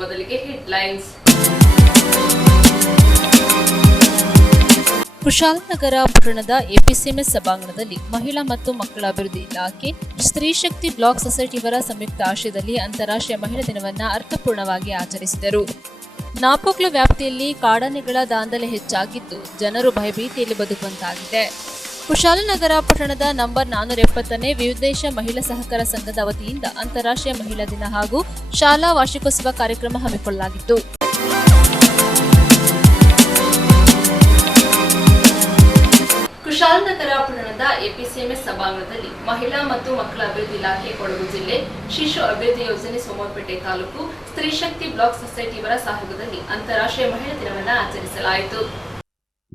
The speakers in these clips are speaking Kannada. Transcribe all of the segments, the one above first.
ಮೊದಲಿಗೆ ಹೆಡ್ಲೈನ್ಸ್. ಕುಶಾಲನಗರ ಪಟ್ಟಣದ ಎಪಿಸಿಎಂಎಸ್ ಸಭಾಂಗಣದಲ್ಲಿ ಮಹಿಳಾ ಮತ್ತು ಮಕ್ಕಳ ಅಭಿವೃದ್ಧಿ ಇಲಾಖೆ ಸ್ತ್ರೀ ಶಕ್ತಿ ಬ್ಲಾಕ್ ಸೊಸೈಟಿಯವರ ಸಂಯುಕ್ತ ಆಶ್ರಯದಲ್ಲಿ ಅಂತಾರಾಷ್ಟ್ರೀಯ ಮಹಿಳಾ ದಿನವನ್ನು ಅರ್ಥಪೂರ್ಣವಾಗಿ ಆಚರಿಸಿದರು. ನಾಪೋಕ್ಲು ವ್ಯಾಪ್ತಿಯಲ್ಲಿ ಕಾಡಾನೆಗಳ ದಾಂಧಲೆ ಹೆಚ್ಚಾಗಿದ್ದು ಜನರು ಭಯಭೀತಿಯಲ್ಲಿ ಬದುಕುವಂತಾಗಿದೆ. ಕುಶಾಲನಗರ ಪಟ್ಟಣದ ನಂಬರ್ 470ನೇ ವಿವಿಧೇಶ ಮಹಿಳಾ ಸಹಕಾರ ಸಂಘದ ವತಿಯಿಂದ ಅಂತಾರಾಷ್ಟ್ರೀಯ ಮಹಿಳಾ ದಿನ ಹಾಗೂ ಶಾಲಾ ವಾರ್ಷಿಕೋತ್ಸವ ಕಾರ್ಯಕ್ರಮ ಹಮ್ಮಿಕೊಳ್ಳಲಾಗಿತ್ತು. ಕುಶಾಲನಗರ ಪಟ್ಟಣದ ಎಪಿಸಿಎಂಎಸ್ ಸಭಾಂಗಣದಲ್ಲಿ ಮಹಿಳಾ ಮತ್ತು ಮಕ್ಕಳ ಅಭಿವೃದ್ಧಿ ಇಲಾಖೆ ಕೊಡಗು ಜಿಲ್ಲೆ ಶಿಶು ಅಭಿವೃದ್ಧಿ ಯೋಜನೆ ಸೋಮವಾರಪೇಟೆ ತಾಲೂಕು ಸ್ತ್ರೀ ಶಕ್ತಿ ಬ್ಲಾಕ್ ಸೊಸೈಟಿಯವರ ಸಹಯೋಗದಲ್ಲಿ ಅಂತಾರಾಷ್ಟ್ರೀಯ ಮಹಿಳಾ ದಿನವನ್ನು ಆಚರಿಸಲಾಯಿತು.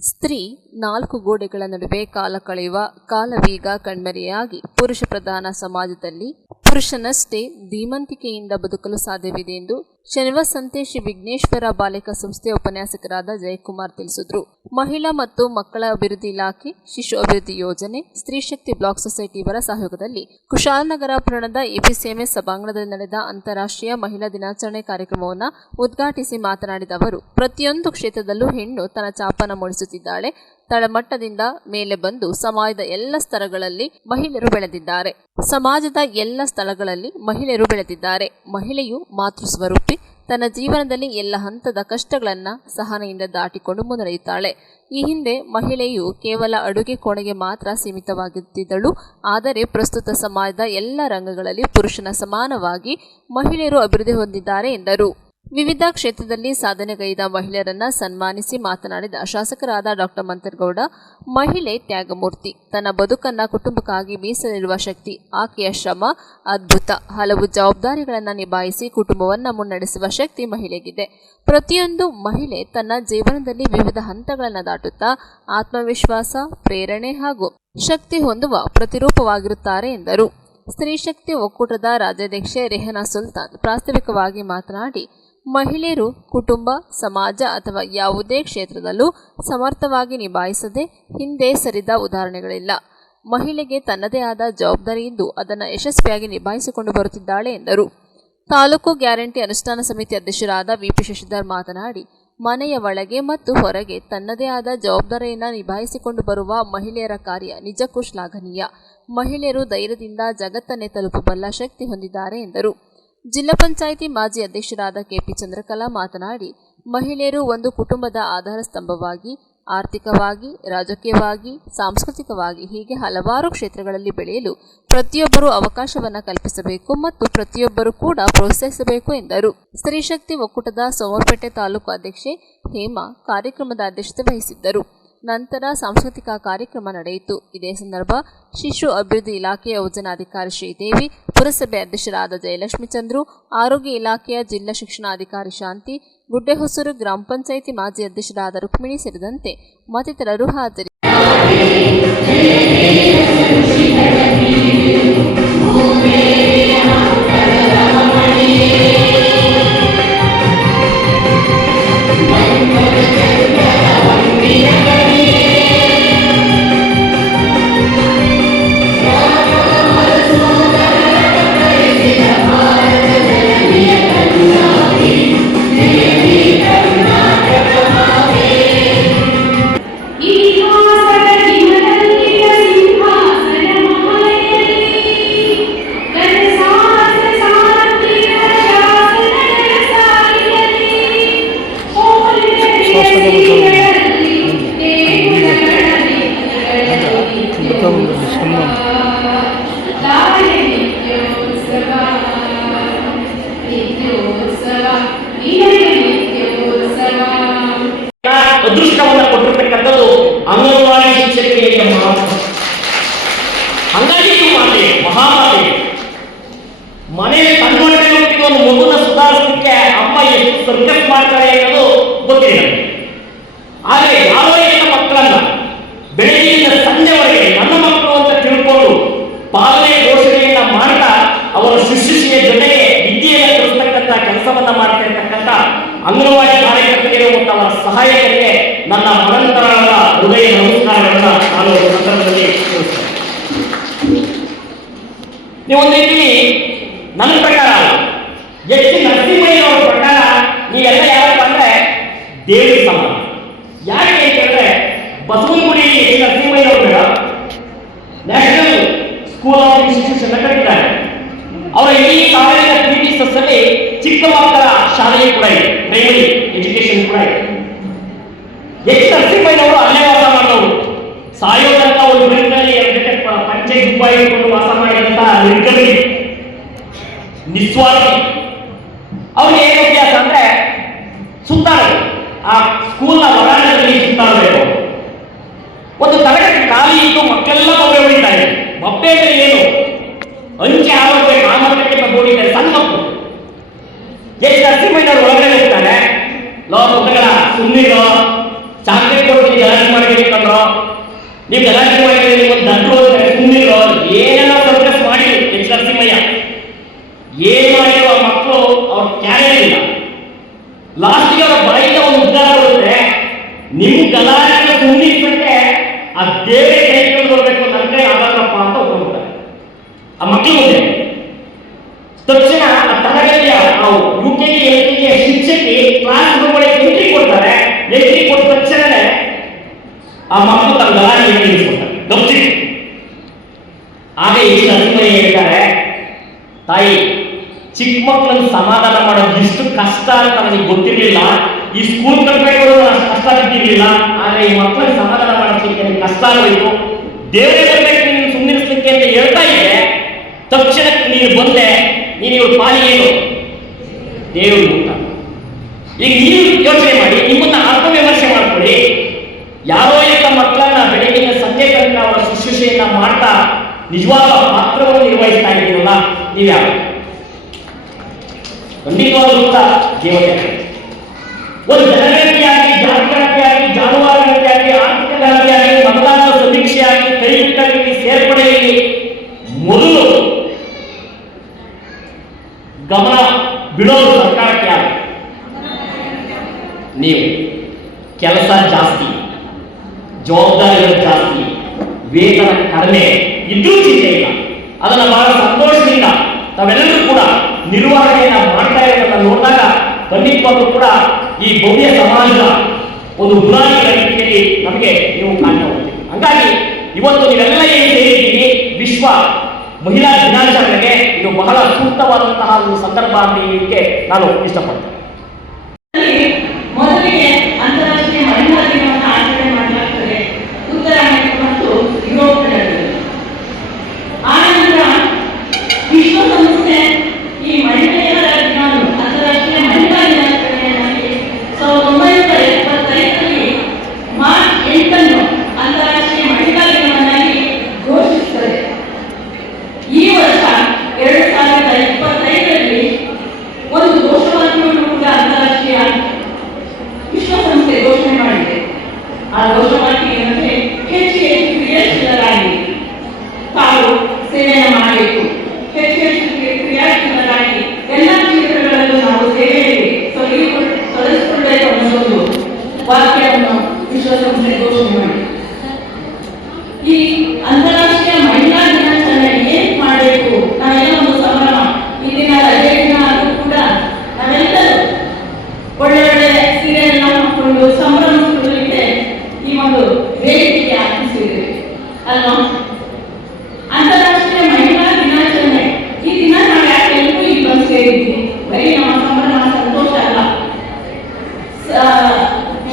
ಸ್ತ್ರೀ 4 ಗೋಡೆಗಳ ನಡುವೆ ಕಾಲ ಕಳೆಯುವ ಕಾಲವೀಗ ಕಣ್ಮರೆಯಾಗಿ ಪುರುಷ ಪ್ರಧಾನ ಸಮಾಜದಲ್ಲಿ ಪುರುಷನಷ್ಟೇ ಧೀಮಂತಿಕೆಯಿಂದ ಬದುಕಲು ಸಾಧ್ಯವಿದೆ ಎಂದು ಶನಿವಾಸಂತೆ ಶ್ರೀ ವಿಘ್ನೇಶ್ವರ ಬಾಲಿಕಾ ಸಂಸ್ಥೆಯ ಉಪನ್ಯಾಸಕರಾದ ಜಯಕುಮಾರ್ ತಿಳಿಸಿದರು. ಮಹಿಳಾ ಮತ್ತು ಮಕ್ಕಳ ಅಭಿವೃದ್ಧಿ ಇಲಾಖೆ, ಶಿಶು ಅಭಿವೃದ್ಧಿ ಯೋಜನೆ, ಸ್ತ್ರೀ ಶಕ್ತಿ ಬ್ಲಾಕ್ ಸೊಸೈಟಿಯವರ ಸಹಯೋಗದಲ್ಲಿ ಕುಶಾಲನಗರ ಪಟ್ಟಣದ ಎಪಿಸಿಎಂಎಸ್ ಸಭಾಂಗಣದಲ್ಲಿ ನಡೆದ ಅಂತಾರಾಷ್ಟ್ರೀಯ ಮಹಿಳಾ ದಿನಾಚರಣೆ ಕಾರ್ಯಕ್ರಮವನ್ನು ಉದ್ಘಾಟಿಸಿ ಮಾತನಾಡಿದ ಅವರು, ಪ್ರತಿಯೊಂದು ಕ್ಷೇತ್ರದಲ್ಲೂ ಹೆಣ್ಣು ತನ್ನ ಛಾಪನ್ನು ಮೂಡಿಸುತ್ತಿದ್ದಾಳೆ. ತಳಮಟ್ಟದಿಂದ ಮೇಲೆ ಬಂದು ಸಮಾಜದ ಎಲ್ಲ ಸ್ತರಗಳಲ್ಲಿ ಮಹಿಳೆಯರು ಬೆಳೆದಿದ್ದಾರೆ. ಮಹಿಳೆಯು ಮಾತೃ ಸ್ವರೂಪಿ. ತನ್ನ ಜೀವನದಲ್ಲಿ ಎಲ್ಲ ಹಂತದ ಕಷ್ಟಗಳನ್ನು ಸಹನೆಯಿಂದ ದಾಟಿಕೊಂಡು ಮುನ್ನಡೆಯುತ್ತಾಳೆ. ಈ ಹಿಂದೆ ಮಹಿಳೆಯು ಕೇವಲ ಅಡುಗೆ ಕೋಣೆಗೆ ಮಾತ್ರ ಸೀಮಿತವಾಗಿರುತ್ತಿದ್ದಳು. ಆದರೆ ಪ್ರಸ್ತುತ ಸಮಾಜದ ಎಲ್ಲ ರಂಗಗಳಲ್ಲಿ ಪುರುಷನ ಸಮಾನವಾಗಿ ಮಹಿಳೆಯರು ಅಭಿವೃದ್ಧಿ ಹೊಂದಿದ್ದಾರೆ ಎಂದರು. ವಿವಿಧ ಕ್ಷೇತ್ರದಲ್ಲಿ ಸಾಧನೆಗೈದ ಮಹಿಳೆಯರನ್ನ ಸನ್ಮಾನಿಸಿ ಮಾತನಾಡಿದ ಶಾಸಕರಾದ ಡಾಕ್ಟರ್ ಮಂತರ್ಗೌಡ, ಮಹಿಳೆ ತ್ಯಾಗಮೂರ್ತಿ. ತನ್ನ ಬದುಕನ್ನ ಕುಟುಂಬಕ್ಕಾಗಿ ಮೀಸಲಿಡುವ ಶಕ್ತಿ. ಆಕೆಯ ಶ್ರಮ ಅದ್ಭುತ. ಹಲವು ಜವಾಬ್ದಾರಿಗಳನ್ನು ನಿಭಾಯಿಸಿ ಕುಟುಂಬವನ್ನು ಮುನ್ನಡೆಸುವ ಶಕ್ತಿ ಮಹಿಳೆಗಿದೆ. ಪ್ರತಿಯೊಂದು ಮಹಿಳೆ ತನ್ನ ಜೀವನದಲ್ಲಿ ವಿವಿಧ ಹಂತಗಳನ್ನು ದಾಟುತ್ತಾ ಆತ್ಮವಿಶ್ವಾಸ, ಪ್ರೇರಣೆ ಹಾಗೂ ಶಕ್ತಿ ಹೊಂದುವ ಪ್ರತಿರೂಪವಾಗಿರುತ್ತಾರೆ ಎಂದರು. ಸ್ತ್ರೀ ಶಕ್ತಿ ಒಕ್ಕೂಟದ ರಾಜ್ಯಾಧ್ಯಕ್ಷೆ ರೆಹನಾ ಸುಲ್ತಾನ್ ಪ್ರಾಸ್ತಾವಿಕವಾಗಿ ಮಾತನಾಡಿ, ಮಹಿಳೆಯರು ಕುಟುಂಬ, ಸಮಾಜ ಅಥವಾ ಯಾವುದೇ ಕ್ಷೇತ್ರದಲ್ಲೂ ಸಮರ್ಥವಾಗಿ ನಿಭಾಯಿಸದೆ ಹಿಂದೆ ಸರಿದ ಉದಾಹರಣೆಗಳಿಲ್ಲ. ಮಹಿಳೆಗೆ ತನ್ನದೇ ಆದ ಜವಾಬ್ದಾರಿ ಇದ್ದು ಅದನ್ನು ಯಶಸ್ವಿಯಾಗಿ ನಿಭಾಯಿಸಿಕೊಂಡು ಬರುತ್ತಿದ್ದಾಳೆ ಎಂದರು. ತಾಲೂಕು ಗ್ಯಾರಂಟಿ ಅನುಷ್ಠಾನ ಸಮಿತಿ ಅಧ್ಯಕ್ಷರಾದ ವಿಪಿ ಶಶಿಧರ್ ಮಾತನಾಡಿ, ಮನೆಯ ಒಳಗೆ ಮತ್ತು ಹೊರಗೆ ತನ್ನದೇ ಆದ ಜವಾಬ್ದಾರಿಯನ್ನು ನಿಭಾಯಿಸಿಕೊಂಡು ಬರುವ ಮಹಿಳೆಯರ ಕಾರ್ಯ ನಿಜಕ್ಕೂ ಶ್ಲಾಘನೀಯ. ಮಹಿಳೆಯರು ಧೈರ್ಯದಿಂದ ಜಗತ್ತನ್ನೇ ತಲುಪಬಲ್ಲ ಶಕ್ತಿ ಹೊಂದಿದ್ದಾರೆ ಎಂದರು. ಜಿಲ್ಲಾ ಪಂಚಾಯಿತಿ ಮಾಜಿ ಅಧ್ಯಕ್ಷರಾದ ಕೆಪಿ ಚಂದ್ರಕಲಾ ಮಾತನಾಡಿ, ಮಹಿಳೆಯರು ಒಂದು ಕುಟುಂಬದ ಆಧಾರ ಸ್ತಂಭವಾಗಿ ಆರ್ಥಿಕವಾಗಿ, ರಾಜಕೀಯವಾಗಿ, ಸಾಂಸ್ಕೃತಿಕವಾಗಿ ಹೀಗೆ ಹಲವಾರು ಕ್ಷೇತ್ರಗಳಲ್ಲಿ ಬೆಳೆಯಲು ಪ್ರತಿಯೊಬ್ಬರೂ ಅವಕಾಶವನ್ನು ಕಲ್ಪಿಸಬೇಕು ಮತ್ತು ಪ್ರತಿಯೊಬ್ಬರೂ ಕೂಡ ಪ್ರೋತ್ಸಾಹಿಸಬೇಕು ಎಂದರು. ಸ್ತ್ರೀ ಶಕ್ತಿ ಒಕ್ಕೂಟದ ಸೋಮವಾರಪೇಟೆ ತಾಲೂಕು ಅಧ್ಯಕ್ಷೆ ಹೇಮಾ ಕಾರ್ಯಕ್ರಮದ ಅಧ್ಯಕ್ಷತೆ ವಹಿಸಿದ್ದರು. ನಂತರ ಸಾಂಸ್ಕೃತಿಕ ಕಾರ್ಯಕ್ರಮ ನಡೆಯಿತು. ಇದೇ ಸಂದರ್ಭ ಶಿಶು ಅಭಿವೃದ್ಧಿ ಇಲಾಖೆಯ ಯೋಜನಾಧಿಕಾರಿ ಶ್ರೀದೇವಿ, ಪುರಸಭೆ ಅಧ್ಯಕ್ಷರಾದ ಜಯಲಕ್ಷ್ಮಿ ಚಂದ್ರು, ಆರೋಗ್ಯ ಇಲಾಖೆಯ ಜಿಲ್ಲಾ ಶಿಕ್ಷಣಾಧಿಕಾರಿ ಶಾಂತಿ, ಗುಡ್ಡೆಹೊಸೂರು ಗ್ರಾಮ ಪಂಚಾಯಿತಿ ಮಾಜಿ ಅಧ್ಯಕ್ಷರಾದ ರುಕ್ಮಿಣಿ ಸೇರಿದಂತೆ ಮತ್ತಿತರರು ಹಾಜರಿದ್ದರು. ಅದೃಷ್ಟವನ್ನು ಕೊಟ್ಟಿರ್ತಕ್ಕಂಥದ್ದು ಅಂಗನವಾಡಿ ಶಿಕ್ಷಕಿಯರಿಗೆ ಮಾತ್ರ. ಹಂಗಾಗಿ ಮಾತೆ ಮಹಾಮಾತೆ ಮನೆ ಕಣ್ಮಟ್ಟೆ ಒಂದು ಮಗುನ ಸುಧಾರಿಸಲಿಕ್ಕೆ ಅಮ್ಮ ಎಷ್ಟು ಸರ್ಕಸ್ ಮಾಡ್ತಾರೆ ಅನ್ನೋದು ಗೊತ್ತಿಲ್ಲ. ಆದರೆ ಯಾವ ಹೆಣ್ಣು ಮಕ್ಕಳನ್ನ ಬೆಳಗ್ಗೆಯಿಂದ ಸಂಜೆವರೆಗೆ ನನ್ನ ಮಕ್ಕಳು ಅಂತ ತಿಳ್ಕೊಂಡು ಪಾಲನೆ ಪೋಷಣೆಯನ್ನ ಮಾಡ್ತಾ ಅವರ ಶುಶ್ರೂಷೆಯ ಜೊತೆಗೆ ವಿದ್ಯೆಯನ್ನು ಕಲಿಸ್ತಕ್ಕಂಥ ಕೆಲಸವನ್ನ ಮಾಡ್ತಾ ಇರ್ತಕ್ಕಂಥ ಅಂಗನವಾಡಿ ಕಾರ್ಯಕರ್ತರಿಗೆ ಮತ್ತು ಅವರ ಸಹಾಯಕರಿಗೆ ನನ್ನ ಅನಂತರಾದ ಹೃದಯ ನಮಸ್ಕಾರಗಳನ್ನ ನಾನು ಸಂದರ್ಭದಲ್ಲಿ ತಿಳಿಸ್ತೇನೆ. ನೀವು ಒಂದು ರೀತಿ ನನ್ನ ಪ್ರಕಾರ ಎಚ್ ನರಸಿಂಹಯ್ಯ ಅವರ ಪ್ರಕಾರ ದೇವಿ ಸಮಾನ. ಯಾಕೆ ಅಂತ ಹೇಳಿದ್ರೆ ಬಸವನಗುಡಿ ನರಸಿಂಹಯ್ಯನವರ ನ್ಯಾಷನಲ್ ಸ್ಕೂಲ್ ಆಫ್ ಇನ್ಸ್ಟಿಟ್ಯೂಷನ್ ಕಟ್ಟಿದ್ದಾರೆ. ಅವರ ಈ ಕಾಲೇಜಿನ ಪ್ರೀಮಿಸಸ್ ಅಲ್ಲಿ ಚಿಕ್ಕ ಮಕ್ಕಳ ಶಾಲೆಯೂ ಕೂಡ ಇದೆ, ಪ್ರೈಮರಿ ಎಜುಕೇಶನ್ ಕೂಡ ಇದೆ. ನರಸಿಂಹಯ್ಯನವರು ಅಲ್ಲೇ ವಾಸ ಮಾಡಿದವರು. ಸಾಯೋ ತನಕ ಒಂದು ಮನೆಯಲ್ಲಿ ಪಂಚೆ ಗುಬ್ಬ ಇಟ್ಕೊಂಡು ವಾಸ ಮಾಡಿದಂತ ನಿರ್ಗಮಿ ನಿಸ್ವಾರ್ಥಿ. ಅವ್ರಿಗೆ ಏನು ಅಭ್ಯಾಸ ಅಂದ್ರೆ ಸುತ್ತಾಡೋದು, ಆ ಸ್ಕೂಲ್ನ ಹೊರಾಂಗಣದಲ್ಲಿ ಸುತ್ತಾಡಬೇಕು. ಒಂದು ತರಗತಿ ಖಾಲಿ ಇದ್ದು ಮಕ್ಕಳೆಲ್ಲ ಬೊಬ್ಬೆ ಹೊಡಿತಾ ಇದೆ. ಬೊಬ್ಬೆ ಅಂದ್ರೆ ಏನು? ಅಂಚೆ ಆರೋಗ್ಯಕ್ಕೆ ಆಮರ್ಗಕ್ಕೆ ಹೊಡಿತಾರೆ ಸಣ್ಣ ಮಕ್ಕಳು. ನರಸಿಂಹಯ್ಯನವರು ಒಳಗಡೆ ಹೋಗ್ತಾರೆ, ಲೋ ಮಕ್ಕಳ ಸುಮ್ಮನಿರೋ, ಚಾಕ್ಲೇಟ್ ಕೊಡ್ತೀನಿ ಗಲಾಟೆ ಮಾಡಬೇಕಂದ್ರು, ನೀವು ಗಲಾಟೆ ಮಾಡಿದ್ರೆ ನಿಮ್ಮೊಂದು ದಂಡ್ರು ಹೋಗ್ತಾರೆ, ಸುಮ್ಮನಿರೋ, ಏನೆಲ್ಲ ಸರ್ಕಸ್ ಮಾಡಿ ನರಸಿಂಹಯ್ಯ ಏನ್ ಮಾಡಿರೋ ಆ ಮಕ್ಕಳು ಅವ್ರ ಕ್ಯಾರಿಯರ್ ಇಲ್ಲ. ಲಾಸ್ಟಿಗೆ ಅವರ ಬಾಯಿಗೆ ಒಂದು ಉದ್ಧಾರ ಬರುತ್ತೆ, ನಿಮ್ ಗಲಾಟೆ ಸುಮ್ಮನಿರ್ತಂತೆ ಆ ದೇವರೇ ಕೈ ಬರಬೇಕು, ನನ್ನ ಕೈ ಆಗಲ್ಲಪ್ಪ ಅಂತ ಒಪ್ಕೊಂಡ್ಬಿಡ್ತಾರೆ ಆ ಮಕ್ಕಳು ಮುಂದೆ. ತಕ್ಷಣ ಆ ತರಗತಿಯ UKG LKG ಶಿಕ್ಷಕಿ ಕ್ಲಾಸ್ ರೂಮ್ಗಳಿಗೆ ಎಂಟ್ರಿ ಕೊಡ್ತಾರೆ. ಎಂಟ್ರಿ ಕೊಟ್ಟ ತಕ್ಷಣ ಆ ಮಕ್ಕಳು ತನ್ನ ಗಲಾಟೆ ನಿಲ್ಲಿಸ್ಕೊಳ್ತಾರೆ ಗಮನಿಸಿ. ಆಗ ನರಸಿಂಹಯ್ಯ ಹೇಳ್ತಾರೆ, ತಾಯಿ ಚಿಕ್ಕ ಮಕ್ಕಳನ್ನು ಸಮಾಧಾನ ಮಾಡೋದು ಇಷ್ಟು ಕಷ್ಟ ಅಂತ ನನಗೆ ಗೊತ್ತಿರಲಿಲ್ಲ. ಈ ಸ್ಕೂಲ್ ಕಟ್ಟಬೇಕು ಅಷ್ಟು ಕಷ್ಟ ಬಿಟ್ಟಿರಲಿಲ್ಲ. ಆದ್ರೆ ಈ ಮಕ್ಕಳನ್ನು ಸಮಾಧಾನ ಮಾಡೋದಕ್ಕೆ ಕಷ್ಟ ಆಗೋಯ್ತು. ದೇವರೇ ಬರಬೇಕು ನೀನು ಸುಮ್ಮನಿಸ್ಲಿಕ್ಕೆ ಅಂತ ಹೇಳ್ತಾ ಇದ್ದೆ, ತಕ್ಷಣಕ್ಕೆ ನೀನು ಬಂದೆ. ನೀನು ಇವ್ರ ಪಾಲಿಗೇನು ದೇವರು ಊಟ. ಈಗ ನೀವು ಯೋಚನೆ ಮಾಡಿ, ನಿಮ್ಮನ್ನ ಆತ್ಮವಿಮರ್ಶೆ ಮಾಡ್ಕೊಳ್ಳಿ. ಯಾರೋ ಇದ್ದ ಮಕ್ಕಳನ್ನ ಬೆಳಗಿನ ಸಂಜೆ ತನಕ ಅವರ ಶುಶ್ರೂಷೆಯನ್ನ ಮಾಡ್ತಾ ನಿಜವಾದ ಪಾತ್ರವನ್ನು ನಿರ್ವಹಿಸ್ತಾ ಇದ್ದೀರಲ್ಲ, ನೀವ್ಯಾರು? ಖಂಡಿತವಾಗ್ಲೂ ಕೂಡ ದೇವತೆ. ಒಂದು ಜನಗಣತಿಯಾಗಿ, ಜಾತಿಗಣತಿಯಾಗಿ, ಜಾನುವಾರುಗಣತಿಯಾಗಿ, ಆರ್ಥಿಕ ಗಣತಿಯಾಗಿ, ಮತದಾನದ ಸಮೀಕ್ಷೆಯಾಗಿ, ಕೈಬಿಟ್ಟಲ್ಲಿ ಸೇರ್ಪಡೆಯಲ್ಲಿ ಮೊದಲು ಗಮನ ಬಿಡೋದು ಸರ್ಕಾರಕ್ಕೆ ಯಾರು? ನೀವು. ಕೆಲಸ ಜಾಸ್ತಿ, ಜವಾಬ್ದಾರಿಗಳು ಜಾಸ್ತಿ, ವೇತನ ಕಡಿಮೆ ಇದ್ರೂ ಚಿಂತೆ ಇಲ್ಲ. ಅದನ್ನ ಬಹಳ ಸಂತೋಷದಿಂದ ತಾವೆಲ್ಲರೂ ಕೂಡ ನಿರ್ವಹಣೆಯನ್ನ ಮಾಡ್ತಾ ಇರೋದನ್ನ ನೋಡಿದಾಗ ಖಂಡಿತವಾಗ್ಲೂ ಕೂಡ ಈ ಭವ್ಯ ಸಮಾಜದ ಒಂದು ಬುನಾದಿ ರೀತಿಯಲ್ಲಿ ನಮಗೆ ನೀವು ಕಾಣ್ತಾ ಹೋಗ್ತೀವಿ. ಹಾಗಾಗಿ ಇವತ್ತು ನೀವೆಲ್ಲ ಏನು ಸೇರಿದ್ದೀವಿ, ವಿಶ್ವ ಮಹಿಳಾ ದಿನಾಚರಣೆಗೆ ಇದು ಬಹಳ ಸೂಕ್ತವಾದಂತಹ ಒಂದು ಸಂದರ್ಭ ಅಂತ ಹೇಳಲಿಕ್ಕೆ ನಾನು ಇಷ್ಟಪಡ್ತೇನೆ. ಮೊದಲಿಗೆ ಅಂತಾರಾಷ್ಟ್ರೀಯ ಮಹಿಳಾ ದಿನವನ್ನು ಆಚರಣೆ ಮಾಡಲಾಗ್ತದೆ ಉತ್ತರ ಅಮೆರಿಕ ಮತ್ತು ಯುರೋಪ್ನಲ್ಲಿ. ಆನಂತರ ವಿಶ್ವಸಂಸ್ಥೆ ಈ ಮಹಿಳೆಯರ ದಿನವನ್ನು ಅಂತಾರಾಷ್ಟ್ರೀಯ ಮಹಿಳಾ ದಿನಾಚರಣೆಯಲ್ಲಿ 1975ರಲ್ಲಿ ಮಾರ್ಚ್ 8 ಅಂತಾರಾಷ್ಟ್ರೀಯ ಮಹಿಳಾ ದಿನವನ್ನಾಗಿ ಘೋಷಿಸುತ್ತದೆ. ಈ ವರ್ಷ 2025ರಲ್ಲಿ ಒಂದು ಘೋಷವಾಕ್ಯವನ್ನು ಕೂಡ ಅಂತಾರಾಷ್ಟ್ರೀಯ ವಿಶ್ವಸಂಸ್ಥೆ ಘೋಷಣೆ ಮಾಡಿದೆ. ಆ ಘೋಷವಾಕ್ಯ ಏನಂದ್ರೆ, ಹೆಚ್ಚು ಹೆಚ್ಚು ಕ್ರಿಯಾಶೀಲರಾಗಿ ತಾವು ಸೇವೆಯನ್ನು ಮಾಡಬೇಕು, ಹೆಚ್ಚು ಹೆಚ್ಚು ಕ್ರಿಯಾಶೀಲರಾಗಿ ಎಲ್ಲ ಕ್ಷೇತ್ರಗಳಲ್ಲೂ ನಾವು ಸೇವೆಯಲ್ಲಿ ತೊಡಗಿಸಿಕೊಳ್ಳಬೇಕು ಅನ್ನೋದು ವಾಕ್ಯವನ್ನು ವಿಶ್ವಸಂಸ್ಥೆ ಘೋಷಣೆ ಮಾಡಿದೆ. ಈ ಅಂತಾರಾಷ್ಟ್ರೀಯ ಮಹಿಳಾ ದಿನಾಚರಣೆ ಏನ್ ಮಾಡಬೇಕು? ನಾವೆಲ್ಲ ಒಂದು ಸಂಭ್ರಮ, ಈ ದಿನ ರಜೆ ದಿನ ಆದರೂ ಕೂಡ ನಾವೆಲ್ಲರೂ ಒಳ್ಳೆ ಒಳ್ಳೆ ಸೀರೆಯನ್ನು ಹಾಕೊಂಡು ಸಂಭ್ರಮಿಸಿಕೊಳ್ಳಲಿಕ್ಕೆ ಈ ಒಂದು ವೇದಿಕೆಗೆ ಆರಂಭಿಸಿದ್ದೇವೆ ಅಲ್ವಾ? ಅಂತಾರಾಷ್ಟ್ರೀಯ ಮಹಿಳಾ ದಿನಾಚರಣೆ ಈ ದಿನ ನಾವು ಯಾಕೆ ಎಲ್ಲರೂ ಇಲ್ಲಿ ಬಂದು ಸೇರಿದ್ದೀವಿ? ಬರೀ ನಮ್ಮ ಸಂಭ್ರಮ ಸಂತೋಷ ಅಲ್ಲ.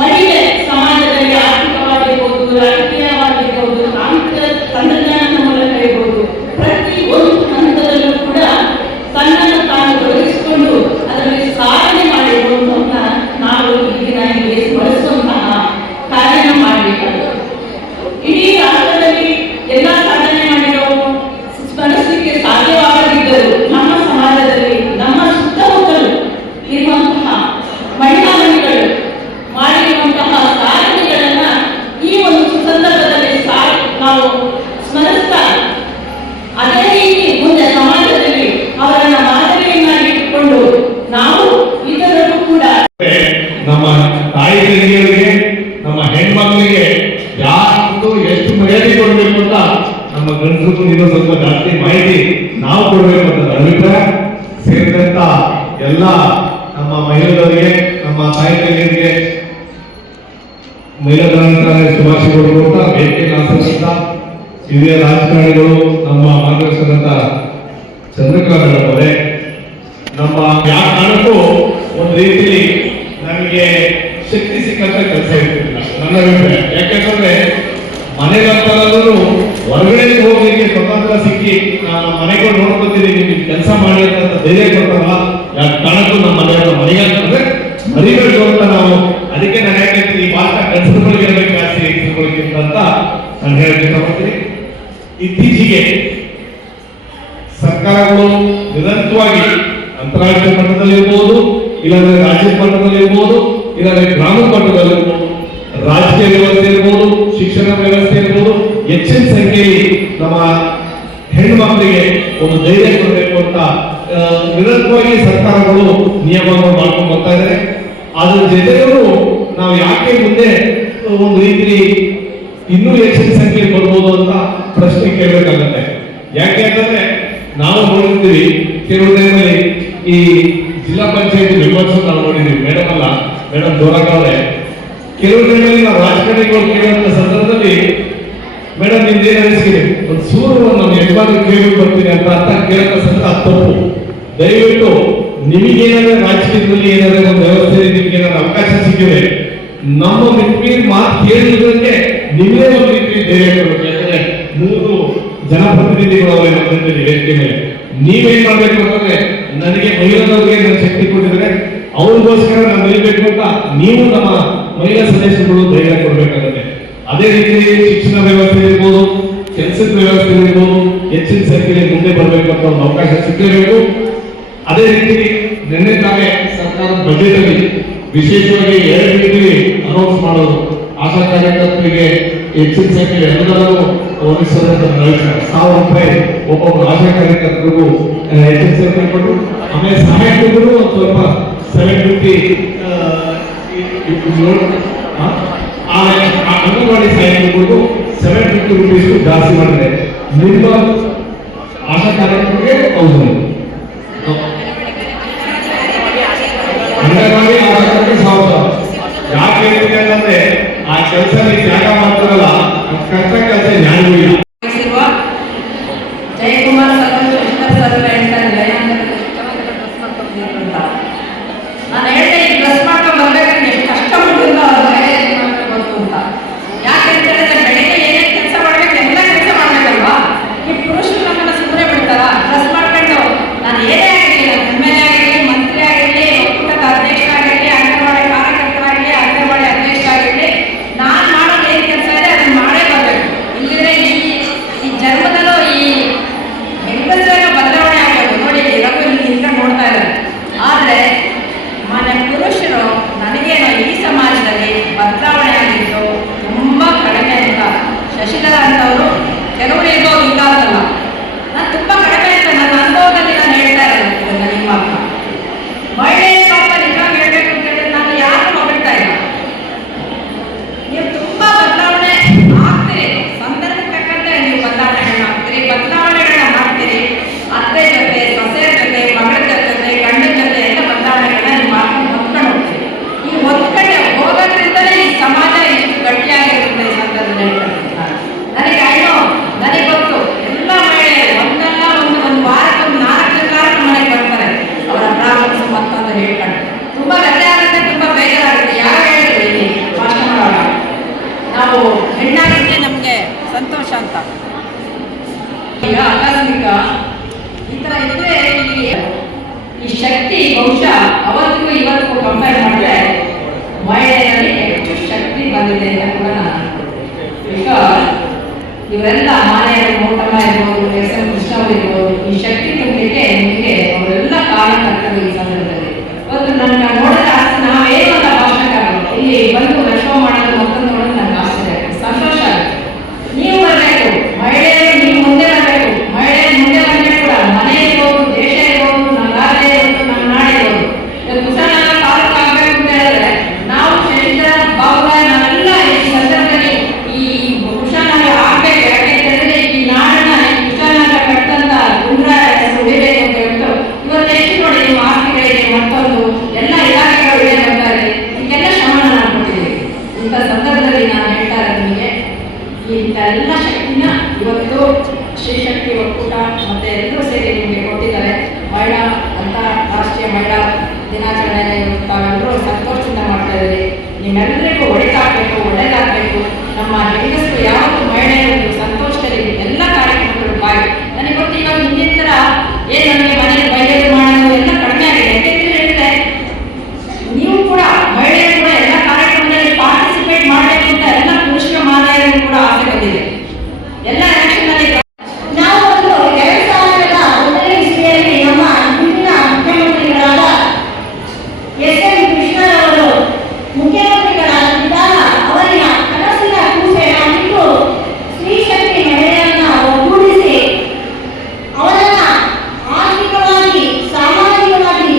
ಮಹಿಳೆ ಸಮಾಜದಲ್ಲಿ ಆರ್ಥಿಕವಾಗಿರ್ಬೋದು, ರಾಜಕೀಯವಾಗಿರ್ಬೋದು, ತಂತ್ರಜ್ಞಾನದ ಮೂಲಕ ಇರ್ಬೋದು, ಪ್ರತಿ ಒಂದು ಹಂತದಲ್ಲೂ ಕೂಡ ತನ್ನನ್ನು ತಾನು ತೊಡಗಿಸಿಕೊಂಡು ಅದರಲ್ಲಿ ಸಾಧನೆ ಮಾಡಿರುವುದು ಅಂತ ನಾವು ಈಗಿನ ಬಳಸುವಂತಹ ಕಾರ್ಯ ಮಾಡಬೇಕಾಗುತ್ತೆ. ಇಡೀ ರಾಷ್ಟ್ರದಲ್ಲಿ ಎಲ್ಲ ಸಾಧನೆ ಮಾಡಿರೋರು ಸ್ಮರಿಸಲಿಕ್ಕೆ ಸಾಧ್ಯವಾಗದಿದ್ದರೂ ನಮ್ಮ ಸಮಾಜದಲ್ಲಿ ನಮ್ಮ ಸುತ್ತಮುತ್ತಲು ಇರುವಂತಹ ಮಹಿಳಾ ಮಣಿಗಳು ಮಾಡಿರುವಂತಹ ಸಾಧನೆಗಳನ್ನ ಈ ಒಂದು ಸಂದರ್ಭದಲ್ಲಿ ನಾವು ಸ್ಮರಿಸ್ತಾ ಅದೇ ರೀತಿ ಮುಂದೆ ಸಮಾಜದಲ್ಲಿ ಅವರನ್ನ ಮಾದರಿಯನ್ನಾಗಿಟ್ಟುಕೊಂಡು ನಾವು ಇತರರು ಕೂಡ ನಮ್ಮ ತಾಯಿ ತಂದೆಯರಿಗೆ, ನಮ್ಮ ಹೆಣ್ಮಕ್ಳಿಗೆ ಯಾರು ಎಷ್ಟು ಮರ್ಯಾದೆ ಕೊಡಬೇಕು ಅಂತ ನಮ್ಮ ಗಂಡಸರು ಇನ್ನೂ ಸ್ವಲ್ಪ ಜಾಸ್ತಿ ಮಾಹಿತಿ ನಾವು ಕೊಡಬೇಕು ಅಂತ ನನ್ನ ಅಭಿಪ್ರಾಯ. ಸೇರಿದಂತ ಎಲ್ಲ ನಮ್ಮ ಮಹಿಳೆಯರಿಗೆ, ನಮ್ಮ ತಾಯಿ ತಂದೆಯರಿಗೆ ಶುಭಾಶಯಗಳು ಕೊಡ್ತಾ ವೇದಿಕೆಯಲ್ಲಿ ಆಸಕ್ತ ಹಿರಿಯ ರಾಜಕಾರಣಿಗಳು ನಮ್ಮ ಮಾರ್ಗದರ್ಶಕರಾದ ಚಂದ್ರಕಲಾ ಮೇಡಮ್ ಅವರೇ, ನಮ್ಮ ಯಾವ ಕಾರಣಕ್ಕೂ ಒಂದು ರೀತಿಯಲ್ಲಿ ನಮಗೆ ಶಕ್ತಿ ಸಿಕ್ಕಂತ ಕೆಲಸ ಇರ್ತಿಲ್ಲ ನನ್ನ ಅಭಿಪ್ರಾಯ. ಯಾಕೆಂದ್ರೆ ಮನೆಗಂತೂ ಹೊರಗಡೆ ಹೋಗ್ಲಿಕ್ಕೆ ಸ್ವತಂತ್ರ ಸಿಕ್ಕಿ ನಾನು ಮನೆಗಳು ನೋಡ್ಕೊತೀನಿ, ನಿಮ್ಗೆ ಕೆಲಸ ಮಾಡಿ ಅಂತ ಧೈರ್ಯ ಕೊಡ್ತಾರಲ್ಲ, ಯಾವ ಕಾರಣಕ್ಕೂ ನಮ್ಮ ಮನೆಗಂತಂದ್ರೆ ಮರಿಗಳು ಅಂತ ನಾವು ಅದಕ್ಕೆ ನಾನು ಯಾಕೆ ಈ ಭಾಷಾ ಕೆಲಸಗಳಿಗೆ ಇರಬೇಕು ಜಾಸ್ತಿ ಹೆಸರುಗಳಿಗಿಂತ ಅಂತ ನಾನು ಹೇಳಕ್ಕೆ ಇಷ್ಟಪಡ್ತೀನಿ. ಇತ್ತೀಚೆಗೆ ಸರ್ಕಾರಗಳು ನಿರಂತರವಾಗಿ ಅಂತಾರಾಷ್ಟ್ರೀಯ ಮಟ್ಟದಲ್ಲಿರ್ಬೋದು, ಇಲ್ಲಾಂದ್ರೆ ರಾಜ್ಯ ಮಟ್ಟದಲ್ಲಿರ್ಬೋದು, ಇಲ್ಲಾಂದ್ರೆ ಗ್ರಾಮ ಮಟ್ಟದಲ್ಲಿರ್ಬೋದು, ರಾಜಕೀಯ ವ್ಯವಸ್ಥೆ ಇರ್ಬೋದು, ಶಿಕ್ಷಣ ವ್ಯವಸ್ಥೆ ಇರ್ಬೋದು, ಹೆಚ್ಚಿನ ಸಂಖ್ಯೆಯಲ್ಲಿ ನಮ್ಮ ಹೆಣ್ಣು ಮಕ್ಕಳಿಗೆ ಒಂದು ಧೈರ್ಯ ಕೊಡಬೇಕು ಅಂತ ನಿರಂತರವಾಗಿ ಸರ್ಕಾರಗಳು ನಿಯಮಗಳು ಮಾಡ್ಕೊಂಡು ಬರ್ತಾ ಇದ್ದಾರೆ. ಅದ್ರ ಜೊತೆಗೂ ನಾವು ಯಾಕೆ ಮುಂದೆ ಒಂದು ರೀತಿ ಇನ್ನೂ ಹೆಚ್ಚಿನ ಸಂಖ್ಯೆ ಬರ್ಬೋದು ಅಂತ ಪ್ರಶ್ನೆ ಕೇಳಬೇಕಾಗತ್ತೆ. ಯಾಕೆ ಅಂತಂದ್ರೆ ನಾವು ನೋಡಿರ್ತೀವಿ ಕೆಲವು ಟೈಮಲ್ಲಿ ಈ ಜಿಲ್ಲಾ ಪಂಚಾಯತಿ ಮೆಂಬರ್ಸ್ ನಾವು ನೋಡಿದೀವಿ, ಮೇಡಮ್ ಅಲ್ಲ ಮೇಡಮ್ ಜೋರಾಗವ್ರೆ, ಕೆಲವು ಟೈಮಲ್ಲಿ ನಾವು ರಾಜಕಾರಣಿಗಳು ಕೇಳುವಂತ ಸಂದರ್ಭದಲ್ಲಿ ಮೇಡಮ್ ನಿಮ್ದೇನು ಅನಿಸಿಕೆ ಒಂದು ಸೂರು ನಮ್ಮ ಯಜಮಾನ ಕೇಳಿ ಬರ್ತೀನಿ ಅಂತ ಅರ್ಥ ಕೇಳೋ ಸಂದರ್ಭ ತಪ್ಪು. ದಯವಿಟ್ಟು ನಿಮಗೇನಾದ್ರೆ ರಾಜಕೀಯದಲ್ಲಿ ಏನಾದ್ರೆ ಒಂದು ವ್ಯವಸ್ಥೆ ನಿಮ್ಗೆ ಏನಾದ್ರು ಅವಕಾಶ ಸಿಕ್ಕಿದೆ ನಮ್ಮ ಮಿಟ್ಮೀರಿ ಮಾತು ಕೇಳಿದ್ರೆ ನಿಮ್ಮದೇ ಒಂದು ರೀತಿ ಧೈರ್ಯ ಕೊಡಬೇಕು. ಯಾಕಂದ್ರೆ 3 ಜನಪ್ರತಿನಿಧಿಗಳು ಅವರೇ ನಮ್ಮ ವೇದಿಕೆ ಮೇಲೆ ನೀವೇನ್ ಮಾಡ್ಬೇಕು ಅಂತಂದ್ರೆ ನನಗೆ ಮಹಿಳೆಯರಿಗೆ ನನ್ನ ಶಕ್ತಿ ಕೊಟ್ಟಿದ್ರೆ ಅವ್ರಿಗೋಸ್ಕರ ನಾನು ಬೆಳಿಬೇಕು ಅಂತ ನೀವು ನಮ್ಮ ಮಹಿಳಾ ಸದಸ್ಯರುಗಳು ಧೈರ್ಯ ಕೊಡ್ಬೇಕಾಗುತ್ತೆ. ಅದೇ ರೀತಿ ಶಿಕ್ಷಣ ವ್ಯವಸ್ಥೆ ಇರ್ಬೋದು, ಕೆಲಸದ ವ್ಯವಸ್ಥೆ ಇರ್ಬೋದು, ಹೆಚ್ಚಿನ ಸಂಖ್ಯೆಯಲ್ಲಿ ಮುಂದೆ ಬರಬೇಕು ಅಂತ ಒಂದು ಅವಕಾಶ ಸಿಗಲೇಬೇಕು. ಅದೇ ರೀತಿ ನಿನ್ನೆ ತಾನೇ ಸರ್ಕಾರದ ಬಜೆಟ್ ಅಲ್ಲಿ ವಿಶೇಷವಾಗಿ 2 ರೀತಿಯಲ್ಲಿ ಅನೌನ್ಸ್ ಮಾಡೋದು, ಆಶಾ ಕಾರ್ಯಕರ್ತರಿಗೆ ಹೆಚ್ಚಿನ ಸಂಖ್ಯೆಯಲ್ಲಿ ಎಲ್ಲರೂ ₹1,000 ಒಬ್ಬೊಬ್ಬರು ಆಶಾ ಕಾರ್ಯಕರ್ತರಿಗೂ ಹೆಚ್ಚಿನ ಸಂಖ್ಯೆ ಕೊಟ್ಟು, ಆಮೇಲೆ ಸಹಾಯಕರಿಗೂ ಒಂದು ಸ್ವಲ್ಪ 750 ಅಂಗನವಾಡಿ ಸಹಾಯಕರಿಗೂ 750 ರೂಪೀಸ್ ಜಾಸ್ತಿ ಮಾಡಿದೆ. ನಿಮ್ಮ ಆಶಾ ಕಾರ್ಯಕರ್ತರಿಗೆ 1000 ಅಂಗನವಾಡಿ ಆಶಾಕರಿಗೆ 1000. ಯಾಕೆ ಹೇಳ್ತೀನಿ ಅಂತಂದ್ರೆ ಆ ಕೆಲಸ ನೀವು ತ್ಯಾಗ ಮಾಡ್ತಾರಲ್ಲ, ಕಷ್ಟ ಕೆಲಸ ನ್ಯಾಯವೂ ಇಲ್ಲ. ಜಯಕುಮಾರ್ ಸರ್ ಹೇಳ್ತಾರೆ ನಾನು ಹೇಳ್ದೆ ಈ ಡ್ರೆಸ್ ಮಾಡ್ಕೊಂಡು ಬರ್ಬೇಕಾದ್ರೆ ಎಷ್ಟು ಕಷ್ಟ ಪಟ್ಟಿಲ್ಲ ಬಂತು ಅಂತ. ಯಾಕೆಂತ ಹೇಳಿದ್ರೆ ಬೆಳಿಗ್ಗೆ ಏನೇನು ಕೆಲಸ ಮಾಡ್ಬೇಕು ಎಲ್ಲ ಕೆಲಸ ಮಾಡ್ಬೇಕಲ್ವಾ. ಈ ಪುರುಷರು ನಮ್ಮನ್ನ ಸುಮ್ಮನೆ ಬಿಡ್ತಾರ ಡ್ರೆಸ್ ಮಾಡ್ಕೊಂಡು ನಾನು ಏನೇ ಆಗಲಿ, ಎಮ್ಮೆಲ್ಯೆ ಆಗಲಿ, ಮಂತ್ರಿ ಆಗಿರಲಿ, ಒಕ್ಕೂಟದ ಅಧ್ಯಕ್ಷ ಆಗಿರಲಿ, ಅಂಗನವಾಡಿ ಕಾರ್ಯಕರ್ತರಾಗಲಿ, ಅಂಗನವಾಡಿ ಅಧ್ಯಕ್ಷ ಆಗಿರಲಿ, ನಾನು ಮಾಡೋದು ಏನು ಕೆಲಸ ಇದೆ ಅದನ್ನ ಮಾಡೇ ಬರ್ಬೇಕು. ಇಲ್ಲಿದ್ರೆ ಈ ಜನ್ಮದಲ್ಲೂ ಈ ಹೆಂಗಸರ ಬದಲಾವಣೆ ಆಗೋದು ನೋಡಿ, ಎಲ್ಲರೂ ಇಲ್ಲಿ ನಿಂತ್ಕೊಂಡು ನೋಡ್ತಾ ಇದ್ದಾರೆ. ಆದರೆ ಮನೆ ಪುರುಷರು ನನಗೇನೋ ಈ ಸಮಾಜದಲ್ಲಿ ಬದಲಾವಣೆ ಆಗಿದ್ದು ತುಂಬ ಕಡಿಮೆ ಅಂತ ಶಶಿಧರ ಅಂತವರು ಕೆಲವರು ಇರ್ಬೋದು, ಇಲ್ಲ ಅಂತಲ್ಲ, ನಾನು ತುಂಬ ಕಡಿಮೆ ಅಂತ ನನ್ನ ಅನುಭವದಲ್ಲಿ ನಾನು ಹೇಳ್ತಾ ಇರೋದು. ನಿಮ್ಮ ಮಹಿಳೆ ಪಾಪ ನಿಜವಾಗಿ ಹೇಳ್ಬೇಕು ಅಂತ ಹೇಳಿದ್ರೆ ನಾನು ಯಾರು ಹೊಗಳ್ತಾ ಇಲ್ಲ. ನೀವು ತುಂಬ ಬದಲಾವಣೆ ಆಗ್ತೀರಿ, ಸಂದರ್ಭಕ್ಕೆ ತಕ್ಕಂತೆ ನೀವು ಬದಲಾವಣೆಗಳನ್ನ ಆಗ್ತೀರಿ, ಬದಲಾವಣೆಗಳನ್ನ ಮಾಡ್ತೀರಿ. ಅತ್ತೆ ಜೊತೆ, ಸೊಸೆ ಜೊತೆ, ಮಗಳ ಜೊತೆ, ಗಂಡನ ಜೊತೆ ಎಲ್ಲ ಬದಲಾವಣೆಗಳನ್ನ ನೀವು ಮಾಡ್ಕೊಂಡು ಹೊತ್ಕೊಂಡು ಹೋಗ್ತೀರಿ. ಈ ಹೊತ್ಕೊಂಡೆ ಹೋಗೋದ್ರಿಂದಲೇ ಈ ಸಮಾಜ ಇಷ್ಟು ಗಟ್ಟಿಯಾಗಿರುತ್ತೆ ಈ ಸಂದರ್ಭದಲ್ಲಿ. ನನಗೆ ಆಯ್ತು, ನನಗೆ ಗೊತ್ತು, ಎಲ್ಲ ಮಹಿಳೆಯರು ಒಂದಲ್ಲ ಒಂದು ವಾರಕ್ಕೆ ಒಂದು 4 ಕಾರಣ ಮನೆಗೆ ಬರ್ತಾರೆ ಅವರ ಪ್ರಾಬ್ಲಮ್ಸ್ ಮತ್ತೊಂದು ಹೇಳ್ಕೊಂಡು. ತುಂಬ ಗದ್ದೆ ಆಗುತ್ತೆ, ತುಂಬ ಬೇಜಾರಾಗುತ್ತೆ. ಯಾರು ಹೇಳಿದ್ರು ಇಲ್ಲಿ ಭಾಷಣ ಮಾಡುವಾಗ ನಾವು ಹೆಣ್ಣಾಗಿದ್ದೆ ನಮಗೆ ಸಂತೋಷ ಅಂತ. ಈಗ ಆಕಸ್ಮಿಕ ಈ ಥರ ಇದ್ರೆ ಈ ಶಕ್ತಿ ಬಹುಶಃ ಅವತ್ತಿಗೂ ಇವತ್ತಿಗೂ ಕಂಪೇರ್ ಮಾಡಿದ್ರೆ ಮಹಿಳೆಯರಲ್ಲಿ ಹೆಚ್ಚು ಶಕ್ತಿ ಬಂದಿದೆ ಅಂತ ಕೂಡ ನಾನು ಅನ್ಕೊಳ್ತೀನಿ. ಈಗ ಇವರೆಲ್ಲ ಮಾನೆಯವರು, ಮೋಟಮ್ಮ ಇರ್ಬೋದು, ಎಸ್.ಎಂ. ಕೃಷ್ಣ ಇರ್ಬೋದು, ಈ ಶಕ್ತಿ ತುಂಬಲಿಕ್ಕೆ ನಿಮಗೆ ಅವರೆಲ್ಲ ಕಾರಣಕರ್ತರು ಈ ಸಂದರ್ಭದಲ್ಲಿ. ಇವತ್ತು ನನ್ನ ನೋಡಿದ್ರೆ ನಾವೇನು ಅಂತ ಭಾಷಣಕಾರರು ಇಲ್ಲಿ ಬಂದು ಶೋ ಮಾಡೋದು ಮತ್ತೊಂದು ನೋಡೋದು ನನಗೆ ಆಶ್ಚರ್ಯ ಆಗುತ್ತೆ, ಸಂತೋಷ ಆಗುತ್ತೆ. ನೀವು ಬರಬೇಕು, ಮಹಿಳೆಯರು ನೀವು ಮುಂದೆ ಬರಬೇಕು. ಮಹಿಳೆಯರು ಮುಂದೆ ಬಂದರೆ ಕೂಡ ಮನೆ ಇರ್ಬೋದು, ದೇಶ ಇರ್ಬೋದು, ನಮ್ಮ ರಾಜ್ಯ ಇರ್ಬೋದು, ನಮ್ಮ ನಾಡು ಇರ್ಬೋದು. ಕುಶಾಲನಗರ ತಾಲೂಕು ಆಗಬೇಕು ಅಂತ ಹೇಳಿದ್ರೆ ನಾವು ಶಶಿಧರ ಬಾಬುರಾಯ್ ನಾವೆಲ್ಲ ಈ ಸಂದರ್ಭದಲ್ಲಿ ಈ ಕುಶಾಲನಗರ ಆಗಬೇಕು. ಯಾಕೆಂತಂದ್ರೆ ಎಲ್ಲರೂ ಸೇರಿ ನಿಮಗೆ ಕೊಟ್ಟಿದ್ದಾರೆ. ಮಹಿಳಾ ಅಂತಾರಾಷ್ಟ್ರೀಯ ಮಹಿಳಾ ದಿನಾಚರಣೆ ತಾವೆಲ್ಲರೂ ಸಂತೋಷದಿಂದ ಮಾಡ್ತಾ ಇದ್ದೀರಿ. ನಿಮ್ಮೆಲ್ಲರಿಗೂ ಒಳಿತಾಗಬೇಕು, ಒಳ್ಳೆಯದಾಗಬೇಕು. ನಮ್ಮ ಹೆಂಗಸರು ಯಾವತ್ತು ಮಹಿಳೆಯರು ಸಂತೋಷದಲ್ಲಿ ಎಲ್ಲ ಕಾರ್ಯಕ್ರಮಗಳು ಬಾಯಿ. ನನಗೆ ಗೊತ್ತು ಇವಾಗ ಹಿಂದಿನ ಥರ ಏನು ನಮಗೆ ಮನೇಲಿ ಬೈಗಳು ಮಾಡೋದು ಎಲ್ಲ ಕಡಿಮೆ ಆಗಿದೆ. ಯಾಕೆಂದ್ರೆ ಹೇಳಿದ್ರೆ ನೀವು ಕೂಡ ಮಹಿಳೆಯರು ಕೂಡ ಎಲ್ಲ ಕಾರ್ಯಕ್ರಮದಲ್ಲಿ ಪಾರ್ಟಿಸಿಪೇಟ್ ಮಾಡಬೇಕು ಅಂತ ಎಲ್ಲ ಪುರುಷ ಮಾದರಿಯರು ಕೂಡ ಆಸೆ ಬಂದಿದೆ. ಎಲ್ಲ ಎಲೆಕ್ಷನ್ನಲ್ಲಿ ನಾವು ಒಂದು 2001ನೇ ಇಸ್ವಿಯಲ್ಲಿ ನಮ್ಮ ಹಿಂದಿನ ಮುಖ್ಯಮಂತ್ರಿಗಳಾದ ಎಸ್.ಎಂ. ಕೃಷ್ಣರವರು ಮುಖ್ಯಮಂತ್ರಿಗಳಾಗಿದ್ದಾಗ ಅವರಿನ ಕನಸಿನ ಕೂಸೆಯಾಗಿದ್ದು ಸ್ತ್ರೀ ಶಕ್ತಿ ಮಹಿಳೆಯರನ್ನ ಒಗ್ಗೂಡಿಸಿ ಅವರನ್ನ ಆರ್ಥಿಕವಾಗಿ, ಸಾಮಾಜಿಕವಾಗಿ,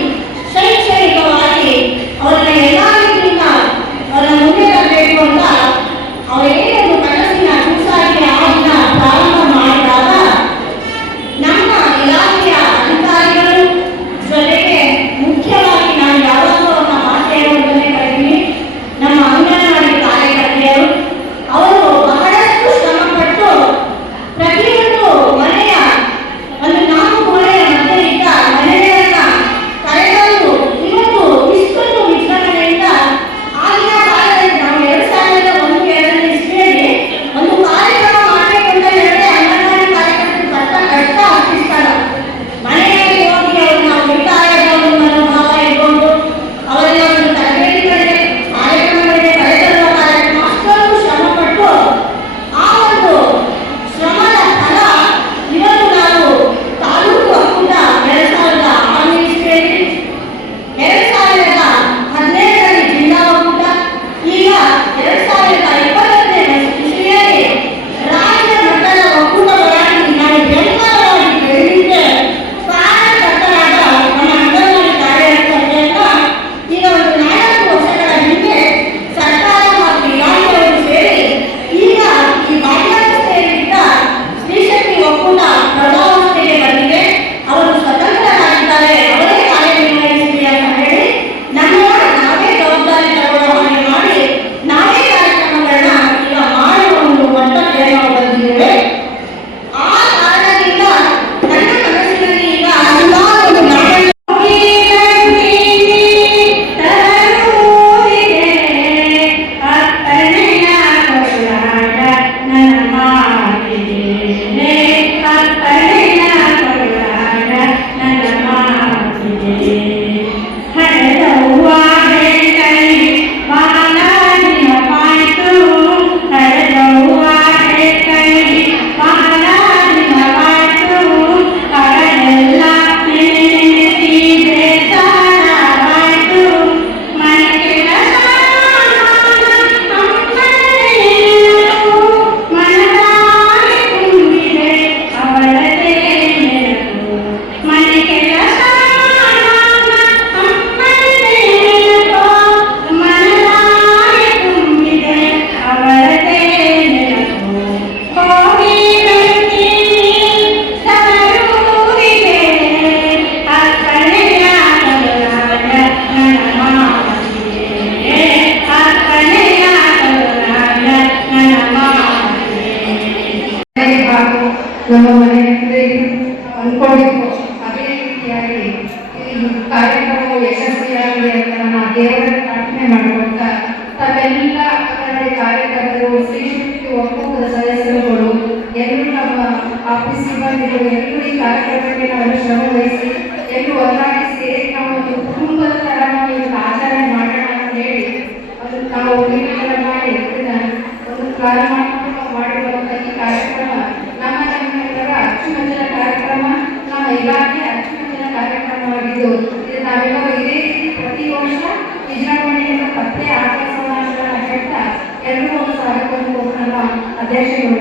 ಶೈಕ್ಷಣಿಕವಾಗಿ ಅವರನ್ನ ಎಲ್ಲ ರೀತಿಯಿಂದ ಅವರನ್ನ ಮುಂದೆ ತರಬೇಕು ಅಂತ ಅವರಿಗೆ ಒಂದು ಕನಸಿನ ಕೂಸಾಗಿ ಆಗಿನ ಪ್ರಾರಂಭ ಮಾಡಿದಾಗ ನಮ್ಮ ಇಲಾಖೆಯ ಅಧಿಕಾರಿಗಳು ಜೊತೆಗೆ ಮುಖ್ಯವಾಗಿ ನಾನು ಯಾವಾಗಲೂ ಅವರ ಮಾತು ಹೇಳುವುದನ್ನೇ ಕರೀತೀನಿ, ನಮ್ಮ ಅಂಗನವಾಡಿ ಕಾರ್ಯಕರ್ತೆಯರು ಅವರು ಬಹಳಷ್ಟು ಶ್ರಮಪಟ್ಟು ಪ್ರತಿಯೊಂದು ಮನೆಯ ಒಂದು 4 ಗೋಡೆಯ ಮಧ್ಯೆ ಇದ್ದ ಮಹಿಳೆಯರನ್ನ ಕರೆತಂದು ಇವತ್ತು ಇಷ್ಟೊಂದು ವಿಜೃಂಭಣೆಯಿಂದ ಆಗಿನ ಕಾಲದಲ್ಲಿ ನಾವು 2001-2 ಇಸ್ವಿಯಲ್ಲಿ ಒಂದು ಕಾರ್ಯಕ್ರಮ ಮಾಡಬೇಕು ಅಂತ ಹೇಳಿದ್ರೆ ಅಂಗನವಾಡಿ ಕಾರ್ಯಕರ್ತರು ಕಷ್ಟ ಅಷ್ಟಿಷ್ಟಲ್ಲ. ಮನೆಯಲ್ಲಿ ಹೋಗಿ ಅವ್ರನ್ನ ಉಳಿತಾಯದ ಒಂದು ಮನೋಭಾವ ಇಟ್ಕೊಂಡು ಅವರನ್ನ ಒಂದು ತರಬೇತಿಗಳಿಗೆ, ಕಾರ್ಯಕ್ರಮಗಳಿಗೆ ಕರೆತರುವ ಕಾರ್ಯಕ್ರಮ ಅಷ್ಟೊಂದು ಶ್ರಮಪಟ್ಟು ಆ ಒಂದು ಶ್ರಮದ ಫಲ ಇವತ್ತು ನಾವು ತಾಲೂಕು ಒಕ್ಕೂಟ 2006ನೇ ಇಸ್ವಿಯಲ್ಲಿ, 2017ರಲ್ಲಿ ಜಿಲ್ಲಾ ಒಕ್ಕೂಟ, ಈಗ 2020ನೇ ಇಸ್ವಿಯಲ್ಲಿ ರಾಜ್ಯ ಮಟ್ಟದ ಒಕ್ಕೂಟಗಳಾಗಿ ನಾವು ಬೆಂಬಲವಾಗಿ ಬೆಳೆದಿದ್ದೆ ಕಾರಣಕರ್ತರಾದ ನಮ್ಮ ಅಂಗನವಾಡಿ ಕಾರ್ಯಕರ್ತೆಯನ್ನ ಈಗ ಒಂದು 4 ವರ್ಷಗಳ ಹಿಂದೆ ಸರ್ಕಾರ ಮತ್ತು ಇಲಾಖೆಯವರು ಸೇರಿ ಈಗ ಈ ಬಾಲ್ಯಾವಸ್ಥೆಯಲ್ಲಿದ್ದ ಸ್ತ್ರೀಶಕ್ತಿ ಒಕ್ಕೂಟ ಪ್ರಭಾವಸ್ಥೆಗೆ ಬಂದಿದೆ. ಅವರು ಸ್ವತಂತ್ರರಾಗಿದ್ದಾರೆ, ಅವರೇ ಕಾರ್ಯನಿರ್ವಹಿಸಲಿ ಅಂತ ಹೇಳಿ ನಾವೇ ಜವಾಬ್ದಾರಿ ತಗೊಳ್ಳೋ ಹಾಗೆ ಮಾಡಿ ನಾವೇ ಕಾರ್ಯಕ್ರಮಗಳನ್ನ ಈಗ ಮಾಡುವ ಒಂದು ಮಟ್ಟಕ್ಕೆ ನಾವು ಬಂದಿದ್ದೇವೆ. ಆ ಕಾರಣದಿಂದ ನನ್ನ ಮನಸ್ಸಿನಲ್ಲಿ ಈಗ ಹಲವಾರು ಒಂದು ನಮ್ಮ ಮನೆಯಲ್ಲಿ ಅಂದ್ಕೊಂಡಿದ್ದು ಅದೇ ರೀತಿಯಾಗಿ ಈ ಕಾರ್ಯಕ್ರಮವು ಯಶಸ್ವಿಯಾಗಲಿ ಅಂತ ನಮ್ಮ ದೇವರ ಪ್ರಾರ್ಥನೆ ಮಾಡುವಂತ ತಾವೆಲ್ಲ ಕಾರ್ಯಕರ್ತರು, ಶ್ರೀಶಕ್ತಿ ಒಕ್ಕೂಟದ ಸದಸ್ಯರುಗಳು, ಎಲ್ಲರೂ ನಮ್ಮ ಆಫೀಸ್ ಸಿಬ್ಬಂದಿಗಳು ಎಲ್ಲರೂ ಈ ಕಾರ್ಯಕ್ರಮಕ್ಕೆ ನಾವೆಲ್ಲ ಶ್ರಮ ವಹಿಸಿ ಎಲ್ಲರೂ ಒಂದಾಗಿ ಸೇರಿ ನಾವು ಒಂದು ಕುಟುಂಬದ ತರ ನಾವು ಇದನ್ನು ಆಚರಣೆ ಮಾಡೋಣ ಅಂತ ಹೇಳಿ ಅದು ನಾವು ಮೀಟಿಂಗ್ ಮಾಡಿ ಒಂದು ಪ್ರಾರಂಭ ಮಾಡಿರುವಂಥ ಈ ಕಾರ್ಯಕ್ರಮ ನಮ್ಮ ಅಚ್ಚುಮೆಚ್ಚಿನ ಕಾರ್ಯಕ್ರಮ, ನಮ್ಮ ಇಲಾಖೆ ಅಚ್ಚುಮೆಚ್ಚಿನ ಕಾರ್ಯಕ್ರಮವಾಗಿದ್ದು ಇದು ನಾವೆಲ್ಲರೂ ಇದೇ ರೀತಿ ಪ್ರತಿ ವರ್ಷ ವಿಜೃಂಭಣೆಯಿಂದ ಪತ್ತೆ ಆಚರಿಸೋಣ ಹೇಳ್ತಾ ಎಲ್ಲರೂ ಒಂದು ಸಾಗಬೇಕು ನಮ್ಮ ಅಧ್ಯಕ್ಷಗಳು.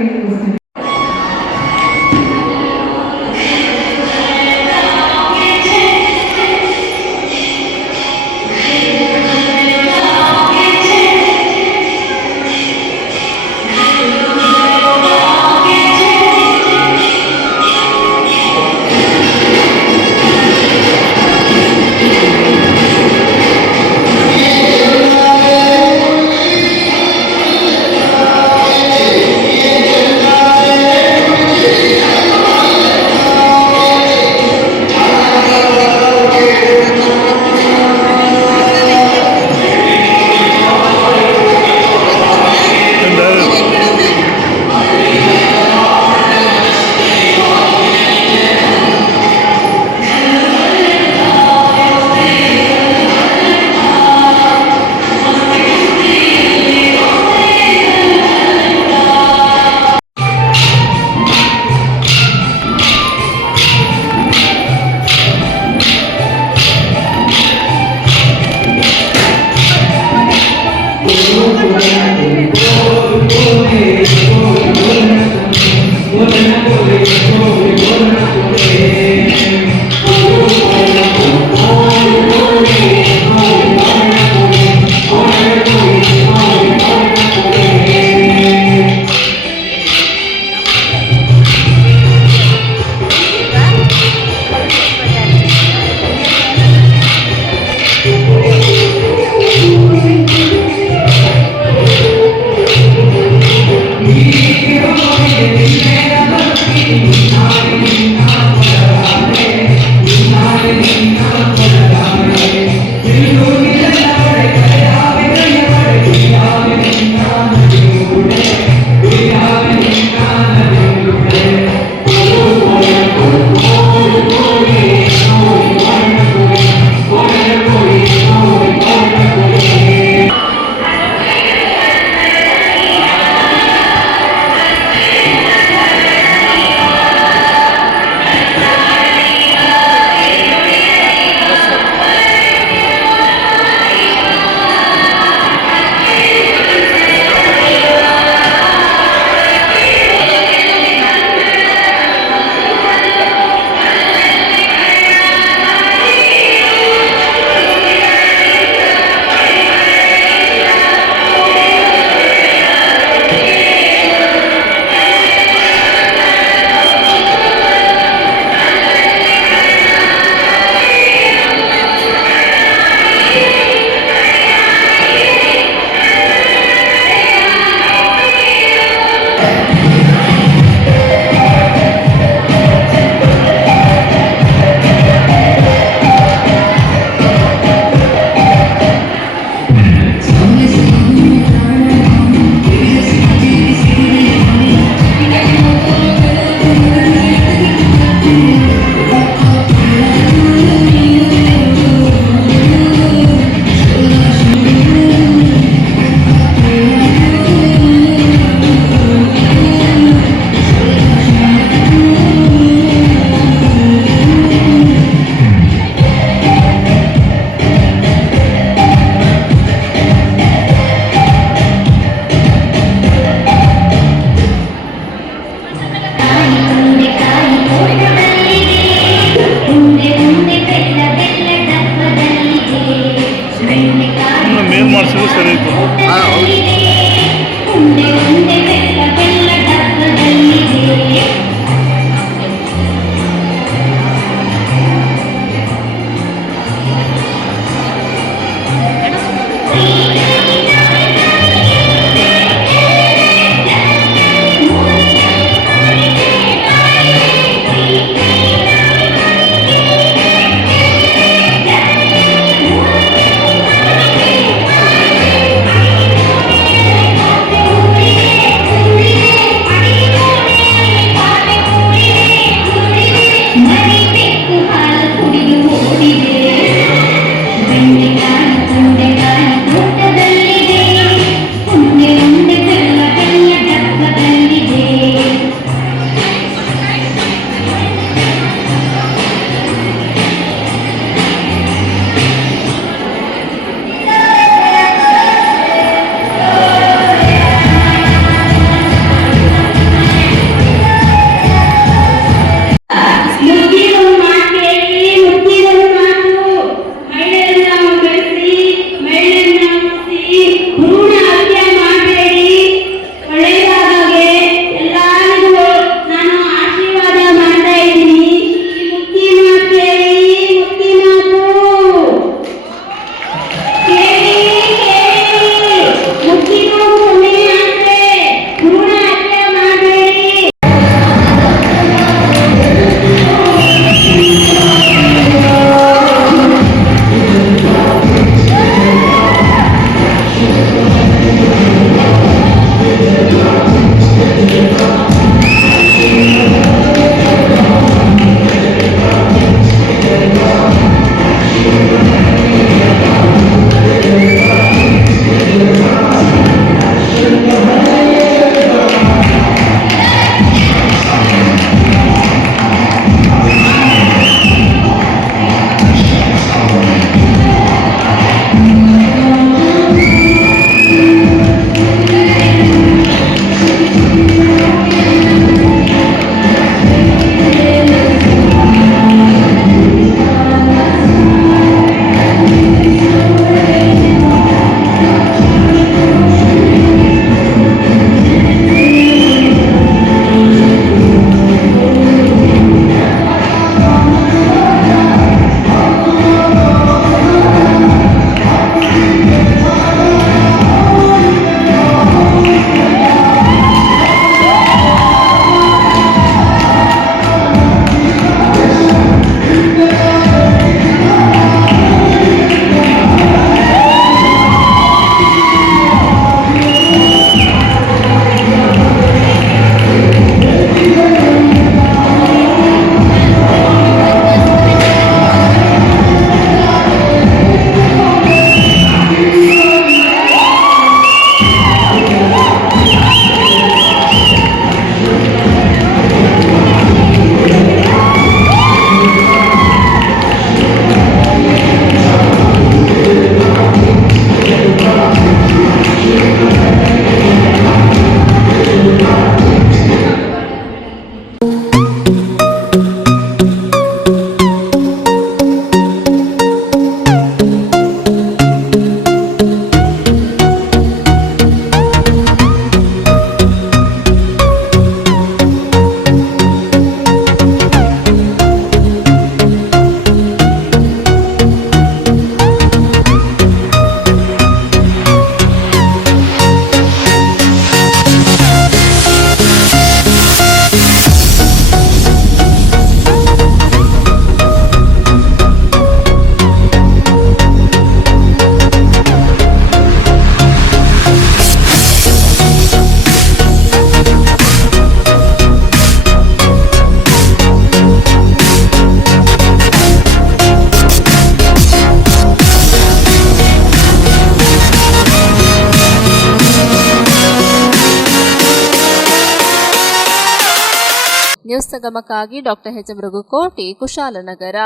ನ್ಯೂಸ್ ಸಂಗಮಕ್ಕಾಗಿ doctor H M Raghukoti, Kushalanagar.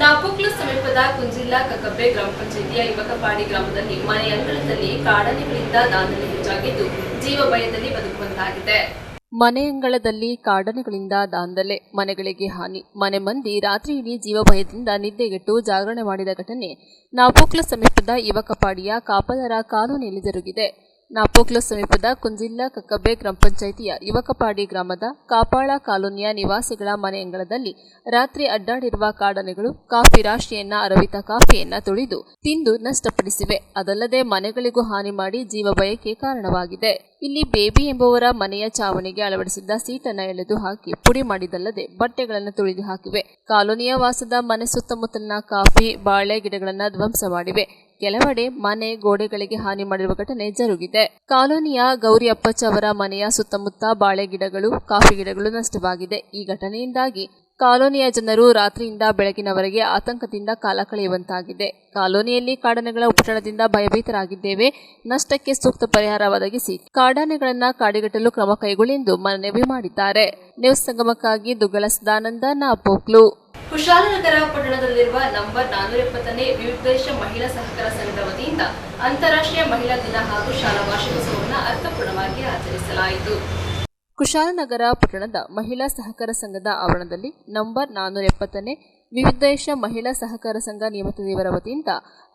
Napoklu ಸಮೀಪದ ಕುಂಜಿಲ್ಲ ಕಕಬ್ಬೆ ಗ್ರಾಮ ಪಂಚಾಯಿತಿಯ ಯುವಕಪಾಡಿ ಗ್ರಾಮದಲ್ಲಿ ಮನೆ ಅಂಗಳದಲ್ಲಿ ಕಾಡಾನೆಗಳಿಂದ ದಾಂಧಲೆ ಹೆಚ್ಚಾಗಿದ್ದು ಜೀವ ಭಯದಲ್ಲಿ ಬದುಕುವಂತಾಗಿದೆ. ಮನೆಯಂಗಳದಲ್ಲಿ ಕಾಡಾನೆಗಳಿಂದ ದಾಂಧಲೆ, ಮನೆಗಳಿಗೆ ಹಾನಿ. ಮನೆ ಮಂದಿ ರಾತ್ರಿಯಿಡೀ ಜೀವಭಯದಿಂದ ನಿದ್ದೆಗೆಟ್ಟು ಜಾಗರಣೆ ಮಾಡಿದ ಘಟನೆ ನಾಪೋಕ್ಲ ಸಮೀಪದ ಯುವಕಪಾಡಿಯ ಕಾಪದರ ಕಾಲೋನಿಯಲ್ಲಿ ಜರುಗಿದೆ. ನಾಪೋಕ್ಲ ಸಮೀಪದ ಕುಂಜಿಲ್ಲ ಕಕ್ಕಬ್ಬೆ ಗ್ರಾಮ ಪಂಚಾಯಿತಿಯ ಯುವಕಪಾಡಿ ಗ್ರಾಮದ ಕಾಪಾಳ ಕಾಲೋನಿಯ ನಿವಾಸಿಗಳ ಮನೆಯಂಗಳದಲ್ಲಿ ರಾತ್ರಿ ಅಡ್ಡಾಡಿರುವ ಕಾಡಾನೆಗಳು ಕಾಫಿ ರಾಶಿಯನ್ನ ಅರವಿತ ಕಾಫಿಯನ್ನ ತುಳಿದು ತಿಂದು ನಷ್ಟಪಡಿಸಿವೆ. ಅದಲ್ಲದೆ ಮನೆಗಳಿಗೂ ಹಾನಿ ಮಾಡಿ ಜೀವ ಭಯಕ್ಕೆ ಕಾರಣವಾಗಿದೆ. ಇಲ್ಲಿ ಬೇಬಿ ಎಂಬುವರ ಮನೆಯ ಚಾವಣಿಗೆ ಅಳವಡಿಸಿದ್ದ ಸೀಟನ್ನು ಎಳೆದು ಹಾಕಿ ಪುಡಿ ಮಾಡಿದಲ್ಲದೆ ಬಟ್ಟೆಗಳನ್ನು ತುಳಿದು ಹಾಕಿವೆ. ಕಾಲೋನಿಯ ವಾಸದ ಮನೆ ಸುತ್ತಮುತ್ತಲಿನ ಕಾಫಿ, ಬಾಳೆ ಗಿಡಗಳನ್ನು ಧ್ವಂಸ ಮಾಡಿವೆ. ಕೆಲವೆಡೆ ಮನೆ ಗೋಡೆಗಳಿಗೆ ಹಾನಿ ಮಾಡಿರುವ ಘಟನೆ ಜರುಗಿದೆ. ಕಾಲೋನಿಯ ಗೌರಿ ಅಪ್ಪಚ್ಚ ಅವರ ಮನೆಯ ಸುತ್ತಮುತ್ತ ಬಾಳೆ ಗಿಡಗಳು, ಕಾಫಿ ಗಿಡಗಳು ನಷ್ಟವಾಗಿದೆ. ಈ ಘಟನೆಯಿಂದಾಗಿ ಕಾಲೋನಿಯ ಜನರು ರಾತ್ರಿಯಿಂದ ಬೆಳಗಿನವರೆಗೆ ಆತಂಕದಿಂದ ಕಾಲ ಕಳೆಯುವಂತಾಗಿದೆ. ಕಾಲೋನಿಯಲ್ಲಿ ಕಾಡಾನೆಗಳ ಉಪಟಳದಿಂದ ಭಯಭೀತರಾಗಿದ್ದೇವೆ. ನಷ್ಟಕ್ಕೆ ಸೂಕ್ತ ಪರಿಹಾರ ಒದಗಿಸಿ ಕಾಡಾನೆಗಳನ್ನ ಕಾಡಿಗಟ್ಟಲು ಕ್ರಮ ಕೈಗೊಳ್ಳಿ ಎಂದು ಮನವಿ ಮಾಡಿದ್ದಾರೆ. ನ್ಯೂಸ್ ಸಂಗಮಕ್ಕಾಗಿ ದುಗ್ಗಳ ಸದಾನಂದ, ನಾಪೋಕ್ಲು. ಕುಶಾಲನಗರ ಪಟ್ಟಣದಲ್ಲಿರುವ ನಂಬರ್ 470ನೇ ವಿವಿಧೇಶ ಮಹಿಳಾ ಸಹಕಾರ ಸಂಘದ ವತಿಯಿಂದ ಅಂತಾರಾಷ್ಟ್ರೀಯ ಮಹಿಳಾ ದಿನ ಹಾಗೂ ಶಾಲಾ ವಾರ್ಷಿಕೋತ್ಸವವನ್ನು ಅರ್ಥಪೂರ್ಣವಾಗಿ ಆಚರಿಸಲಾಯಿತು. ಕುಶಾಲನಗರ ಪಟ್ಟಣದ ಮಹಿಳಾ ಸಹಕಾರ ಸಂಘದ ಆವರಣದಲ್ಲಿ ನಂಬರ್ 470ನೇ ವಿವಿಧೇಶ ಮಹಿಳಾ ಸಹಕಾರ ಸಂಘ ನೇಮಕದೇವರ ವತಿಯಿಂದ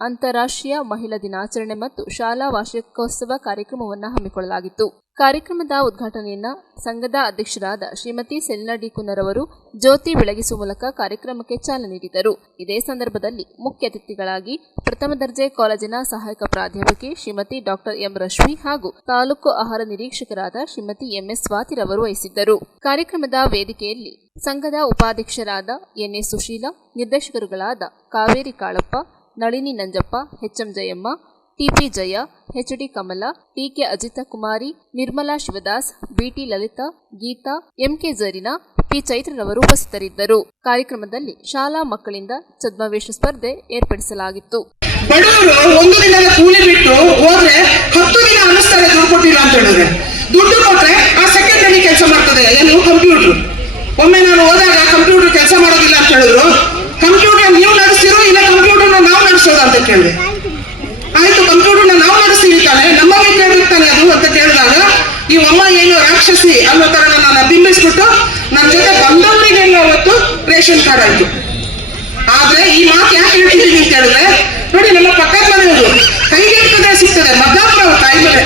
ಅಂತಾರಾಷ್ಟ್ರೀಯ ಮಹಿಳಾ ದಿನಾಚರಣೆ ಮತ್ತು ಶಾಲಾ ವಾರ್ಷಿಕೋತ್ಸವ ಕಾರ್ಯಕ್ರಮವನ್ನು ಹಮ್ಮಿಕೊಳ್ಳಲಾಗಿತ್ತು. ಕಾರ್ಯಕ್ರಮದ ಉದ್ಘಾಟನೆಯನ್ನ ಸಂಘದ ಅಧ್ಯಕ್ಷರಾದ ಶ್ರೀಮತಿ ಸೆಲಿನಾ ಡಿ ಕುನ್ನರವರು ಜ್ಯೋತಿ ಬೆಳಗಿಸುವ ಮೂಲಕ ಕಾರ್ಯಕ್ರಮಕ್ಕೆ ಚಾಲನೆ ನೀಡಿದರು. ಇದೇ ಸಂದರ್ಭದಲ್ಲಿ ಮುಖ್ಯ ಅತಿಥಿಗಳಾಗಿ ಪ್ರಥಮ ದರ್ಜೆ ಕಾಲೇಜಿನ ಸಹಾಯಕ ಪ್ರಾಧ್ಯಾಪಕಿ ಶ್ರೀಮತಿ ಡಾಕ್ಟರ್ ಎಂ ರಶ್ಮಿ ಹಾಗೂ ತಾಲೂಕು ಆಹಾರ ನಿರೀಕ್ಷಕರಾದ ಶ್ರೀಮತಿ ಎಂಎಸ್ ಸ್ವಾತಿರವರು ವಹಿಸಿದ್ದರು. ಕಾರ್ಯಕ್ರಮದ ವೇದಿಕೆಯಲ್ಲಿ ಸಂಘದ ಉಪಾಧ್ಯಕ್ಷರಾದ ಎನ್ಎ ಸುಶೀಲಾ, ನಿರ್ದೇಶಕರುಗಳಾದ Kaveri Kalappa, Nalini Nanjappa, HM Jayamma, TP Jaya, HD Kamala, TK Ajitha Kumari, Nirmala Shivadas, BT Lalitha, Geetha, MK Jareena, P ಚೈತ್ರರವರು ಉಪಸ್ಥಿತರಿದ್ದರು. ಕಾರ್ಯಕ್ರಮದಲ್ಲಿ ಶಾಲಾ ಮಕ್ಕಳಿಂದ ಛದ್ಮವೇಷ ಸ್ಪರ್ಧೆ ಏರ್ಪಡಿಸಲಾಗಿತ್ತು. ಬಡವರು ಒಂದು ದಿನದ ಕೂಲಿ ಬಿಟ್ಟು ಹೋದ್ರೆ 10 ದಿನ ಅನಿಸ್ತಾರೆ ದುಡ್ಡು ಕೊಟ್ಟಿಲ್ಲ ಅಂತ ಹೇಳಿದ್ರೆ. ದುಡ್ಡು ಕೊಟ್ರೆ ಆ ಸೆಕೆಂಡ್ ಹ್ಯಾಂಡ್ ಕೆಲಸ ಮಾಡ್ತದೆ. ಏನು ಕಂಪ್ಯೂಟರ್. ಒಮ್ಮೆ ನಾನು ಹೋದಾಗ ಕಂಪ್ಯೂಟರ್ ಕೆಲಸ ಮಾಡೋದಿಲ್ಲ ಅಂತ ಹೇಳಿದ್ರು. ಕಂಪ್ಯೂಟರ್ ನೀವು ನಡೆಸ್ತಿರೋ ಇಲ್ಲ ಕಂಪ್ಯೂಟರ್ನ ನಾವು ನಡೆಸೋದು ಅಂತ ಕೇಳಿದೆ. ಆಯ್ತು, ಕಂಪ್ಯೂಟರ್ನ ನಾವು ನಡೆಸ್ತೀವಿ ತಾನೆ, ನಮಗೆ ಕೇಳಿರ್ತಾನೆ ಅದು ಅಂತ ಕೇಳಿದಾಗ ಈ ಅಮ್ಮ ಏನು ರಾಕ್ಷಸಿ ಅನ್ನೋ ತರ ನನ್ನ ಬಿಂಬಿಸ್ಬಿಟ್ಟು ನನ್ನ ಜೊತೆ ಬಂದವರಿಗೆ ಅವತ್ತು ರೇಷನ್ ಕಾರ್ಡ್ ಆಯ್ತು. ಆದ್ರೆ ಈ ಮಾತು ಯಾಕೆ ಹೇಳ್ತಿದ್ದೀನಿ ಅಂತ ಹೇಳಿದ್ರೆ, ನೋಡಿ ನಮ್ಮ ಪಕ್ಕದ ಮನೆಯವರು ಕೈಗೆ ಇರ್ತದೆ ಸಿಗ್ತದೆ, ಮದ್ದಾಪುರ ತಾಯಿ ಮನೆ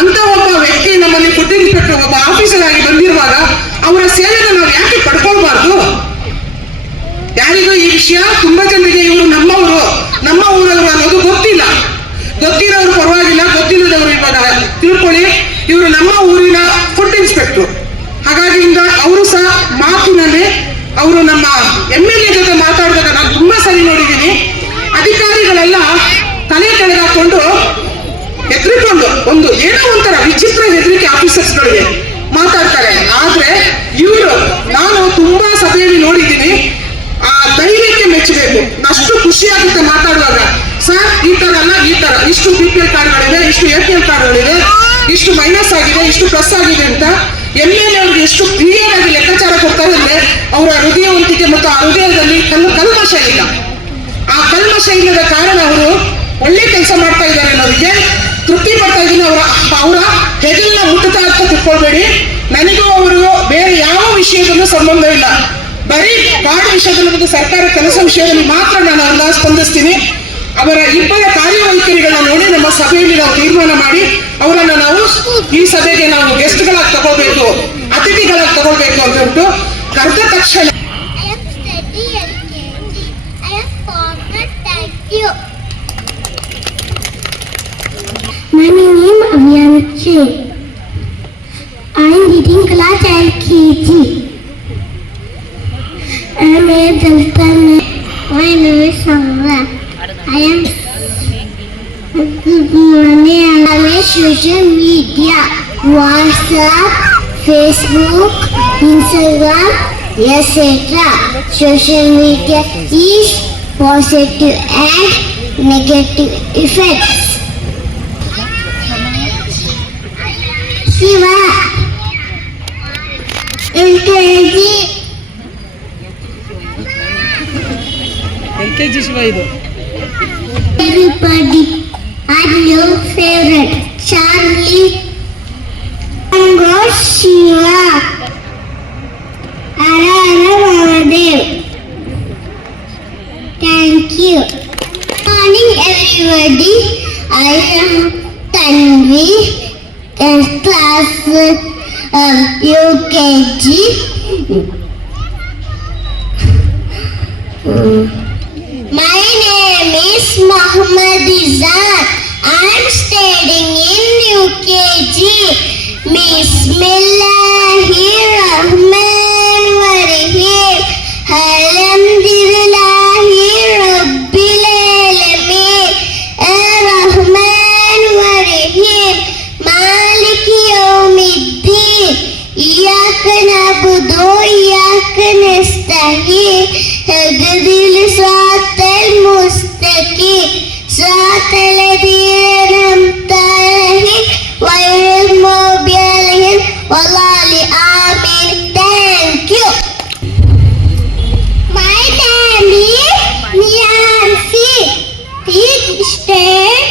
ಅಂತ ಒಬ್ಬ ವ್ಯಕ್ತಿ ನಮ್ಮಲ್ಲಿ ಫುಡ್ ಇನ್ಸ್ಪೆಕ್ಟರ್ ಒಬ್ಬ ಆಫೀಸರ್ ಆಗಿ ಬಂದಿರುವಾಗ ಅವರ ಸೇವೆನ ನಾವು ಯಾಕೆ ಪಡ್ಕೊಳ್ಬಾರ್ದು? ಯಾರಿಗೂ ಈ ವಿಷಯ ತುಂಬಾ ಜನರಿಗೆ ಇವರು ನಮ್ಮ ಊರವರು ಅನ್ನೋದು ಗೊತ್ತಿಲ್ಲ. ಗೊತ್ತಿರೋರು ಪರವಾಗಿಲ್ಲ, ಗೊತ್ತಿಲ್ಲದವರು ಇವಾಗ ತಿಳ್ಕೊಳ್ಳಿ, ಇವರು ನಮ್ಮ ಊರಿನ ಫುಡ್ ಇನ್ಸ್ಪೆಕ್ಟರ್. ಹಾಗಾಗಿ ಅವರು ಸಹ ಮಾತಿನಲ್ಲಿ ಅವರು ನಮ್ಮ MLA ಜೊತೆ ಮಾತಾಡಿದಾಗ ನಾನು ತುಂಬಾ ಸರಿ ನೋಡಿದ್ದೀನಿ. ಅಧಿಕಾರಿಗಳೆಲ್ಲ ತಲೆ ಕೆಳಗಾಕೊಂಡು ಹೆದರಿಕೊಂಡು ಒಂದು ಏನೋ ಒಂಥರ ವಿಚಿತ್ರ ಹೆದರಿಕೆ ಆಫೀಸರ್ಸ್ಗಳಿಗೆ ಮಾತಾಡ್ತಾರೆ. ಆದ್ರೆ ಇವರು ನಾನು ತುಂಬಾ ಸಭೆಯಲ್ಲಿ ನೋಡಿದ್ದೀನಿ. ಆ ಧೈರ್ಯಕ್ಕೆ ಮೆಚ್ಚಬೇಕು. ಅಷ್ಟು ಖುಷಿ ಆಗುತ್ತೆ ಮಾತಾಡುವಾಗ. ಸರ್ ಈ ತರ ಅಲ್ಲ, ಈ ತರ ಇಷ್ಟು BPL ಕಾರ್ಡ್ಗಳಿದೆ, ಇಷ್ಟು APL ಕಾರ್ಡ್ಗಳಿದೆ, ಇಷ್ಟು ಮೈನಸ್ ಆಗಿದೆ, ಇಷ್ಟು ಪ್ಲಸ್ ಆಗಿದೆ ಅಂತ MLA ಅವ್ರಿಗೆ ಎಷ್ಟು ಕ್ಲಿಯರ್ ಆಗಿ ಲೆಕ್ಕಾಚಾರ ಕೊಡ್ತಾರೆ ಅಂದ್ರೆ ಅವರ ಹೃದಯವಂತಿಕೆ ಮತ್ತು ಆ ಹೃದಯದಲ್ಲಿ ಕಲ್ಮಶ ಇಲ್ಲ. ಆ ಕಲ್ಮಶ ಇಲ್ಲದ ಕಾರಣ ಅವರು ಒಳ್ಳೆ ಕೆಲಸ ಮಾಡ್ತಾ ಇದ್ದಾರೆ ಅನ್ನೋದಕ್ಕೆ ತೃಪ್ತಿ ಪಡ್ತಾ ಇದ್ದೀನಿ. ಅವರ ಹೆಗಲನ್ನ ಮುಟ್ಟುತ್ತಾ ಅಂತ ತಿಳ್ಕೊಳ್ಬೇಡಿ. ನನಗೂ ಅವರಿಗೂ ಬೇರೆ ಯಾವ ವಿಷಯದಲ್ಲೂ ಸಂಬಂಧ ಇಲ್ಲ. ಬರೀ ಕಾರ್ಡ್ ವಿಷಯದಲ್ಲಿ ಮತ್ತು ಸರ್ಕಾರ ಕೆಲಸ ವಿಷಯದಲ್ಲಿ ಮಾತ್ರ ನಾನು ಅವ್ರನ್ನ ಸ್ಪಂದಿಸ್ತೀನಿ. ಅವರ ಇಬ್ಬರ ಕಾರ್ಯವೈಖರಿಗಳನ್ನ ನೋಡಿ ನಮ್ಮ ಸಭೆಯಲ್ಲಿ ನಾವು ತೀರ್ಮಾನ ಮಾಡಿ ಅವರನ್ನ ನಾವು ಈ ಸಭೆಗೆ ನಾವು ಗೆಸ್ಟ್ಗಳಾಗಿ ತಗೊಳ್ಬೇಕು, ಅತಿಥಿಗಳಾಗಿ ತಗೊಳ್ಬೇಕು ಅಂತ ಉಂಟು. ಕರೆದ ತಕ್ಷಣ My name is Avyanshi. I am reading class LKG. I am a Dalton. My name is Sangha. I am social media, WhatsApp, Facebook, Instagram, etc. Social media is positive and negative effects. Shiva, LKG Shiva idu. Everybody, are your favorite? Charlie, Goshi. Tanvi, class UKG. My name is Muhammad Izzat. I am studying in UKG. Bismillahirrahmanirrahim. Alhamdulillahi Rabbil Alamin. Ar-Rahman Ar-Rahim. Maliki Yawmiddin. Iyyaka na'budu wa iyyaka nasta'in. Ihdinal siratal mustaqim. Siratal ladzina an'amta alaihim ghairil maghdubi alaihim waladdallin. Amin. Thank you. My name is Niyansi. State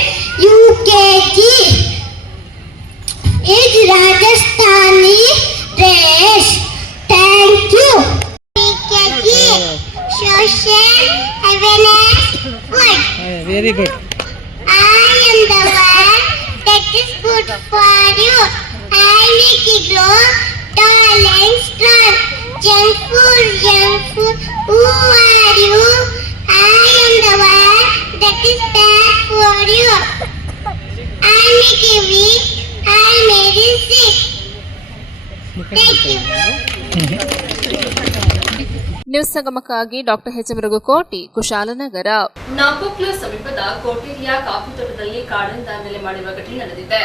UKG. Is Rajasthani dress. Thank you. UKG. Social awareness. Good. Very good. I am the one that is good for you. I make you grow tall and strong. Junk food. Who are you? I am the one that is bad for you. I make you weak. I made you sick. Thank you. News ಸಂಗಮಕ್ಕಾಗಿ doctor H M Raghukoti, Kushalanagar. Napoklu ಸಮೀಪದ ಕೋಟೇರಿಯಾ ಕಾಫಿ ತೋಟದಲ್ಲಿ ಕಾಡನ್ನು ದಾಂಧಲೆ ಮಾಡಿರುವ ಘಟನೆ ನಡೆದಿದೆ.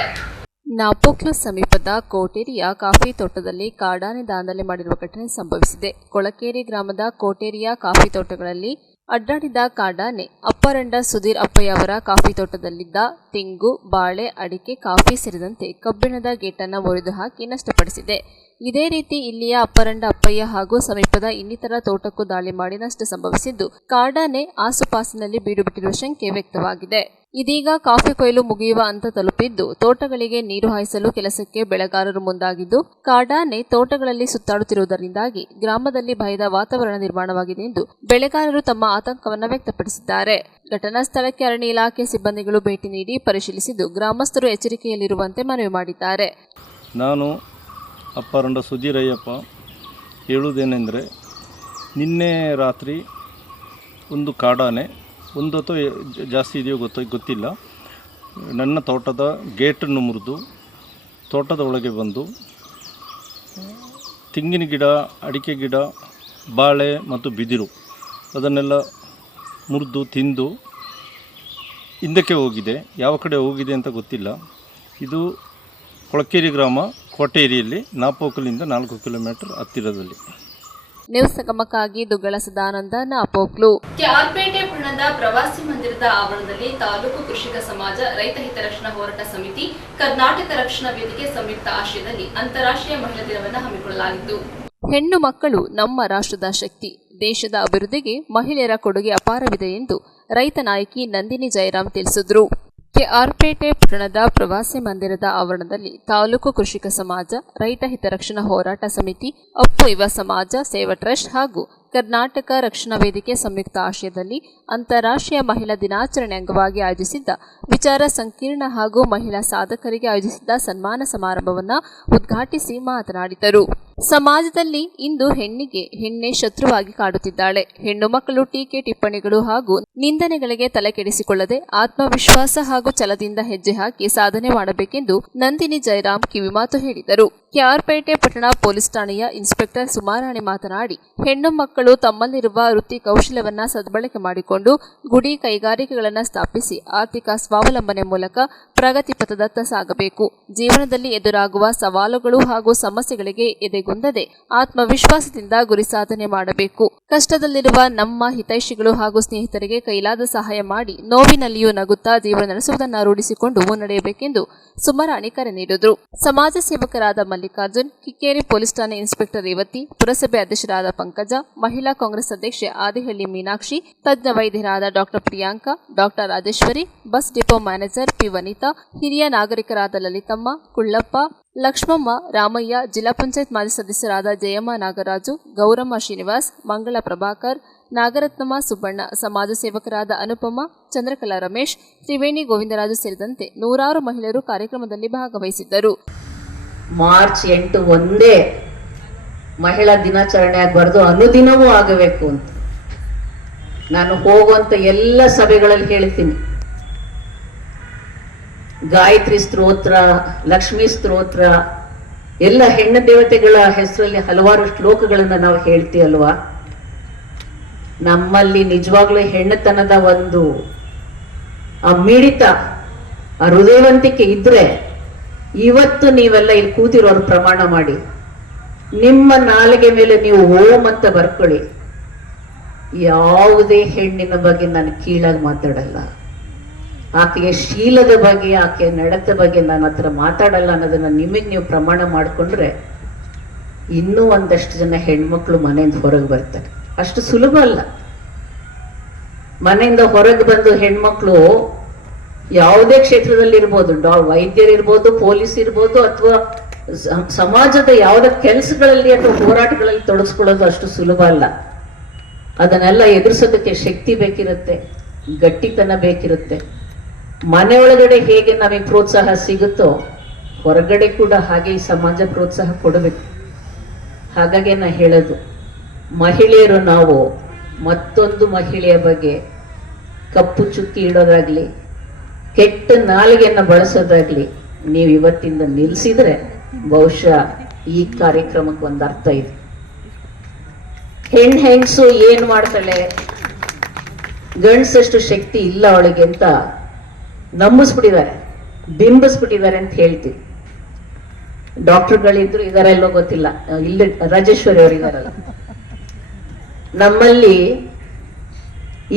ನಾಪೋಕ್ಲು ಸಮೀಪದ ಕೋಟೇರಿಯಾ ಕಾಫಿ ತೋಟದಲ್ಲಿ ಕಾಡಾನೆ ದಾಂಧಲೆ ಮಾಡಿರುವ ಘಟನೆ ಸಂಭವಿಸಿದೆ. ಕೊಳಕೇರಿ ಗ್ರಾಮದ ಕೋಟೇರಿಯಾ ಕಾಫಿ ತೋಟಗಳಲ್ಲಿ ಅಡ್ಡಾಡಿದ ಕಾಡಾನೆ ಅಪ್ಪರಂಡ ಸುಧೀರ್ ಅಪ್ಪಯ್ಯ ಅವರ ಕಾಫಿ ತೋಟದಲ್ಲಿದ್ದ ತೆಂಗು, ಬಾಳೆ, ಅಡಿಕೆ, ಕಾಫಿ ಸೇರಿದಂತೆ ಕಬ್ಬಿಣದ ಗೇಟನ್ನು ಮುರಿದು ಹಾಕಿ ನಷ್ಟಪಡಿಸಿದೆ. ಇದೇ ರೀತಿ ಇಲ್ಲಿಯ ಅಪ್ಪರಂಡ ಅಪ್ಪಯ್ಯ ಹಾಗೂ ಸಮೀಪದ ಇನ್ನಿತರ ತೋಟಕ್ಕೂ ದಾಳಿ ಮಾಡಿ ನಷ್ಟ ಸಂಭವಿಸಿದ್ದು, ಕಾಡಾನೆ ಆಸುಪಾಸಿನಲ್ಲಿ ಬೀಡು ಬಿಟ್ಟಿರುವ ಶಂಕೆ ವ್ಯಕ್ತವಾಗಿದೆ. ಇದೀಗ ಕಾಫಿ ಕೊಯ್ಲು ಮುಗಿಯುವ ಹಂತ ತಲುಪಿದ್ದು, ತೋಟಗಳಿಗೆ ನೀರು ಹಾಯಿಸಲು ಕೆಲಸಕ್ಕೆ ಬೆಳೆಗಾರರು ಮುಂದಾಗಿದ್ದು, ಕಾಡಾನೆ ತೋಟಗಳಲ್ಲಿ ಸುತ್ತಾಡುತ್ತಿರುವುದರಿಂದಾಗಿ ಗ್ರಾಮದಲ್ಲಿ ಭಯದ ವಾತಾವರಣ ನಿರ್ಮಾಣವಾಗಿದೆ ಎಂದು ಬೆಳೆಗಾರರು ತಮ್ಮ ಆತಂಕವನ್ನು ವ್ಯಕ್ತಪಡಿಸಿದ್ದಾರೆ. ಘಟನಾ ಸ್ಥಳಕ್ಕೆ ಅರಣ್ಯ ಇಲಾಖೆ ಸಿಬ್ಬಂದಿಗಳು ಭೇಟಿ ನೀಡಿ ಪರಿಶೀಲಿಸಿದ್ದು, ಗ್ರಾಮಸ್ಥರು ಎಚ್ಚರಿಕೆಯಲ್ಲಿರುವಂತೆ ಮನವಿ ಮಾಡಿದ್ದಾರೆ. ನಾನು ಅಪ್ಪರಂಡ ಸುಧೀರಯ್ಯಪ್ಪ ಹೇಳುವುದೇನೆಂದರೆ, ನಿನ್ನೆ ರಾತ್ರಿ ಒಂದು ಕಾಡಾನೆ, ಒಂದು ಅಥವಾ ಜಾಸ್ತಿ ಇದೆಯೋ ಗೊತ್ತಿಲ್ಲ, ನನ್ನ ತೋಟದ ಗೇಟನ್ನು ಮುರಿದು ತೋಟದ ಒಳಗೆ ಬಂದು ತೆಂಗಿನ ಗಿಡ, ಅಡಿಕೆ ಗಿಡ, ಬಾಳೆ ಮತ್ತು ಬಿದಿರು ಅದನ್ನೆಲ್ಲ ಮುರಿದು ತಿಂದು ಹಿಂದಕ್ಕೆ ಹೋಗಿದೆ. ಯಾವ ಕಡೆ ಹೋಗಿದೆ ಅಂತ ಗೊತ್ತಿಲ್ಲ. ಇದು ಕೊಳಕೇರಿ ಗ್ರಾಮ, ಕೋಟೇರಿಯಲ್ಲಿ ನಾಪೋಕ್ಲಿಂದ 4 ಕಿಲೋಮೀಟರ್ ಹತ್ತಿರದಲ್ಲಿ. ನ್ಯೂಸ್ ಸಂಗಮಕ್ಕಾಗಿ ದುಗ್ಗಳ ಸದಾನಂದ, ನಾಪೋಕ್ಲು. ಕೆಆರ್ಪೇಟೆ ಪಟ್ಟಣದ ಪ್ರವಾಸಿ ಮಂದಿರದ ಆವರಣದಲ್ಲಿ ತಾಲೂಕು ಕೃಷಿಕ ಸಮಾಜ, ರೈತ ಹಿತರಕ್ಷಣಾ ಹೋರಾಟ ಸಮಿತಿ, ಕರ್ನಾಟಕ ರಕ್ಷಣಾ ವೇದಿಕೆ ಸಂಯುಕ್ತ ಆಶ್ರಯದಲ್ಲಿ ಅಂತಾರಾಷ್ಟ್ರೀಯ ಮಹಿಳಾ ದಿನವನ್ನು ಹಮ್ಮಿಕೊಳ್ಳಲಾಗಿತ್ತು. ಹೆಣ್ಣು ಮಕ್ಕಳು ನಮ್ಮ ರಾಷ್ಟ್ರದ ಶಕ್ತಿ. ದೇಶದ ಅಭಿವೃದ್ಧಿಗೆ ಮಹಿಳೆಯರ ಕೊಡುಗೆ ಅಪಾರವಿದೆ ಎಂದು ರೈತ ನಾಯಕಿ ನಂದಿನಿ ಜಯರಾಮ್ ತಿಳಿಸಿದರು. ಕೆಆರ್ಪೇಟೆ ಪಟ್ಟಣದ ಪ್ರವಾಸಿ ಮಂದಿರದ ಆವರಣದಲ್ಲಿ ತಾಲೂಕು ಕೃಷಿಕ ಸಮಾಜ, ರೈತ ಹಿತರಕ್ಷಣಾ ಹೋರಾಟ ಸಮಿತಿ, ಅಪ್ಪು ಯುವ ಸಮಾಜ ಸೇವಾ ಟ್ರಸ್ಟ್ ಹಾಗೂ ಕರ್ನಾಟಕ ರಕ್ಷಣಾ ವೇದಿಕೆ ಸಂಯುಕ್ತ ಆಶ್ರಯದಲ್ಲಿ ಅಂತಾರಾಷ್ಟ್ರೀಯ ಮಹಿಳಾ ದಿನಾಚರಣೆ ಅಂಗವಾಗಿ ಆಯೋಜಿಸಿದ್ದ ವಿಚಾರ ಸಂಕಿರಣ ಹಾಗೂ ಮಹಿಳಾ ಸಾಧಕರಿಗೆ ಆಯೋಜಿಸಿದ್ದ ಸನ್ಮಾನ ಸಮಾರಂಭವನ್ನು ಉದ್ಘಾಟಿಸಿ ಮಾತನಾಡಿದರು. ಸಮಾಜದಲ್ಲಿ ಇಂದು ಹೆಣ್ಣೆ ಶತ್ರುವಾಗಿ ಕಾಡುತ್ತಿದ್ದಾಳೆ. ಹೆಣ್ಣು ಮಕ್ಕಳು ಟೀಕೆ, ಟಿಪ್ಪಣಿಗಳು ಹಾಗೂ ನಿಂದನೆಗಳಿಗೆ ತಲೆಕೆಡಿಸಿಕೊಳ್ಳದೆ ಆತ್ಮವಿಶ್ವಾಸ ಹಾಗೂ ಛಲದಿಂದ ಹೆಜ್ಜೆ ಹಾಕಿ ಸಾಧನೆ ಮಾಡಬೇಕೆಂದು ನಂದಿನಿ ಜಯರಾಮ್ ಕಿವಿಮಾತು ಹೇಳಿದರು. ಕೆಆರ್ಪೇಟೆ ಪಟ್ಟಣ ಪೊಲೀಸ್ ಠಾಣೆಯ ಇನ್ಸ್ಪೆಕ್ಟರ್ ಸುಮಾರಾಣಿ ಮಾತನಾಡಿ, ಹೆಣ್ಣು ಮಕ್ಕಳು ತಮ್ಮಲ್ಲಿರುವ ವೃತ್ತಿ ಕೌಶಲ್ಯವನ್ನ ಸದ್ಬಳಕೆ ಮಾಡಿಕೊಂಡು ಗುಡಿ ಕೈಗಾರಿಕೆಗಳನ್ನು ಸ್ಥಾಪಿಸಿ ಆರ್ಥಿಕ ಸ್ವಾವಲಂಬನೆ ಮೂಲಕ ಪ್ರಗತಿ ಪಥದತ್ತ ಸಾಗಬೇಕು. ಜೀವನದಲ್ಲಿ ಎದುರಾಗುವ ಸವಾಲುಗಳು ಹಾಗೂ ಸಮಸ್ಯೆಗಳಿಗೆ ಎದೆಗುಂದದೆ ಆತ್ಮವಿಶ್ವಾಸದಿಂದ ಗುರಿ ಸಾಧನೆ ಮಾಡಬೇಕು. ಕಷ್ಟದಲ್ಲಿರುವ ನಮ್ಮ ಹಿತೈಷಿಗಳು ಹಾಗೂ ಸ್ನೇಹಿತರಿಗೆ ಕೈಲಾದ ಸಹಾಯ ಮಾಡಿ ನೋವಿನಲ್ಲಿಯೂ ನಗುತ್ತಾ ಜೀವನ ನಡೆಸುವುದನ್ನು ರೂಢಿಸಿಕೊಂಡು ಮುನ್ನಡೆಯಬೇಕೆಂದು ಸುಮರಾಣಿ ಕರೆ ನೀಡಿದರು. ಸಮಾಜ ಸೇವಕರಾದ ಮಲ್ಲಿಕಾರ್ಜುನ್, ಕಿಕ್ಕೇರಿ ಪೊಲೀಸ್ ಠಾಣೆ ಇನ್ಸ್ಪೆಕ್ಟರ್ ರೇವತಿ, ಪುರಸಭೆ ಅಧ್ಯಕ್ಷರಾದ ಪಂಕಜ, ಮಹಿಳಾ ಕಾಂಗ್ರೆಸ್ ಅಧ್ಯಕ್ಷೆ ಆದಿಹಳ್ಳಿ ಮೀನಾಕ್ಷಿ, ತಜ್ಞ ವೈದ್ಯರಾದ doctor Priyanka, doctor Rajeshwari, bus depot manager P Vanitha, ಹಿರಿಯ ನಾಗರಿಕರಾದ ಲಲಿತಮ್ಮ, ಕುಳ್ಳಪ್ಪ, ಲಕ್ಷ್ಮಮ್ಮ, ರಾಮಯ್ಯ, ಜಿಲ್ಲಾ ಪಂಚಾಯತ್ ಮಾಜಿ ಸದಸ್ಯರಾದ ಜಯಮ್ಮ ನಾಗರಾಜು, ಗೌರಮ್ಮ ಶ್ರೀನಿವಾಸ್, ಮಂಗಳ ಪ್ರಭಾಕರ್, ನಾಗರತ್ನಮ್ಮ ಸುಬ್ಬಣ್ಣ, ಸಮಾಜ ಸೇವಕರಾದ ಅನುಪಮ, ಚಂದ್ರಕಲಾ ರಮೇಶ್, ತ್ರಿವೇಣಿ ಗೋವಿಂದರಾಜು ಸೇರಿದಂತೆ ನೂರಾರು ಮಹಿಳೆಯರು ಕಾರ್ಯಕ್ರಮದಲ್ಲಿ ಭಾಗವಹಿಸಿದ್ದರು. ಮಾರ್ಚ್ 8 ಒಂದೇ ಮಹಿಳಾ ದಿನಾಚರಣೆ ಆಗಬಾರ್ದು, ಅನುದಿನವೂ ಆಗಬೇಕು ಅಂತ ನಾನು ಹೋಗುವಂತ ಎಲ್ಲ ಸಭೆಗಳಲ್ಲಿ ಹೇಳ್ತೀನಿ. ಗಾಯತ್ರಿ ಸ್ತೋತ್ರ, ಲಕ್ಷ್ಮೀ ಸ್ತೋತ್ರ, ಎಲ್ಲ ಹೆಣ್ಣು ದೇವತೆಗಳ ಹೆಸರಲ್ಲಿ ಹಲವಾರು ಶ್ಲೋಕಗಳನ್ನ ನಾವು ಹೇಳ್ತೀವಲ್ವಾ. ನಮ್ಮಲ್ಲಿ ನಿಜವಾಗ್ಲೂ ಹೆಣ್ಣತನದ ಒಂದು ಆ ಮಿಡಿತ, ಆ ಹೃದಯವಂತಿಕೆ ಇದ್ರೆ ಇವತ್ತು ನೀವೆಲ್ಲ ಇಲ್ಲಿ ಕೂತಿರೋರು ಪ್ರಮಾಣ ಮಾಡಿ, ನಿಮ್ಮ ನಾಲಿಗೆ ಮೇಲೆ ನೀವು ಓಂ ಅಂತ ಬರ್ಕೊಳ್ಳಿ. ಯಾವುದೇ ಹೆಣ್ಣಿನ ಬಗ್ಗೆ ನಾನು ಕೀಳಾಗಿ ಮಾತಾಡಲ್ಲ, ಆಕೆಯ ಶೀಲದ ಬಗ್ಗೆ, ಆಕೆಯ ನಡತೆ ಬಗ್ಗೆ ನಾನು ಹತ್ರ ಮಾತಾಡಲ್ಲ ಅನ್ನೋದನ್ನ ನಿಮಗೆ ನೀವು ಪ್ರಮಾಣ ಮಾಡಿಕೊಂಡ್ರೆ ಇನ್ನೂ ಒಂದಷ್ಟು ಜನ ಹೆಣ್ಮಕ್ಳು ಮನೆಯಿಂದ ಹೊರಗೆ ಬರ್ತಾರೆ. ಅಷ್ಟು ಸುಲಭ ಅಲ್ಲ. ಮನೆಯಿಂದ ಹೊರಗೆ ಬಂದು ಹೆಣ್ಮಕ್ಳು ಯಾವುದೇ ಕ್ಷೇತ್ರದಲ್ಲಿ ಇರ್ಬೋದು, ವೈದ್ಯರಿರ್ಬೋದು, ಪೊಲೀಸ್ ಇರ್ಬೋದು, ಅಥವಾ ಸಮಾಜದ ಯಾವುದೇ ಕೆಲಸಗಳಲ್ಲಿ ಅಥವಾ ಹೋರಾಟಗಳಲ್ಲಿ ತೊಡಗಿಸ್ಕೊಳ್ಳೋದು ಅಷ್ಟು ಸುಲಭ ಅಲ್ಲ. ಅದನ್ನೆಲ್ಲ ಎದುರಿಸೋದಕ್ಕೆ ಶಕ್ತಿ ಬೇಕಿರುತ್ತೆ, ಗಟ್ಟಿತನ ಬೇಕಿರುತ್ತೆ. ಮನೆಯೊಳಗಡೆ ಹೇಗೆ ನಮಗೆ ಪ್ರೋತ್ಸಾಹ ಸಿಗುತ್ತೋ ಹೊರಗಡೆ ಕೂಡ ಹಾಗೆ ಈ ಸಮಾಜ ಪ್ರೋತ್ಸಾಹ ಕೊಡಬೇಕು. ಹಾಗಾಗಿ ನಾ ಹೇಳೋದು, ಮಹಿಳೆಯರು ನಾವು ಮತ್ತೊಂದು ಮಹಿಳೆಯ ಬಗ್ಗೆ ಕಪ್ಪು ಚುಕ್ಕಿ ಇಡೋದಾಗ್ಲಿ, ಕೆಟ್ಟ ನಾಲಿಗೆಯನ್ನು ಬಳಸೋದಾಗ್ಲಿ ನೀವು ಇವತ್ತಿಂದ ನಿಲ್ಲಿಸಿದ್ರೆ ಬಹುಶಃ ಈ ಕಾರ್ಯಕ್ರಮಕ್ಕೆ ಒಂದು ಅರ್ಥ ಇದೆ. ಹೆಂಗಸು ಏನ್ ಮಾಡ್ತಾಳೆ, ಗಂಡಸಷ್ಟು ಶಕ್ತಿ ಇಲ್ಲ ಅವಳಿಗೆ ಅಂತ ನಂಬಿಸ್ಬಿಟ್ಟಿದ್ದಾರೆ, ಬಿಂಬಿಸ್ಬಿಟ್ಟಿದ್ದಾರೆ ಅಂತ ಹೇಳ್ತೀವಿ. ಡಾಕ್ಟರ್ಗಳಿದ್ರು ಇದಾರೆಲ್ಲೋ ಗೊತ್ತಿಲ್ಲ, ಇಲ್ಲಿ ರಾಜೇಶ್ವರಿ ಅವರು ಇದಾರಲ್ಲ. ನಮ್ಮಲ್ಲಿ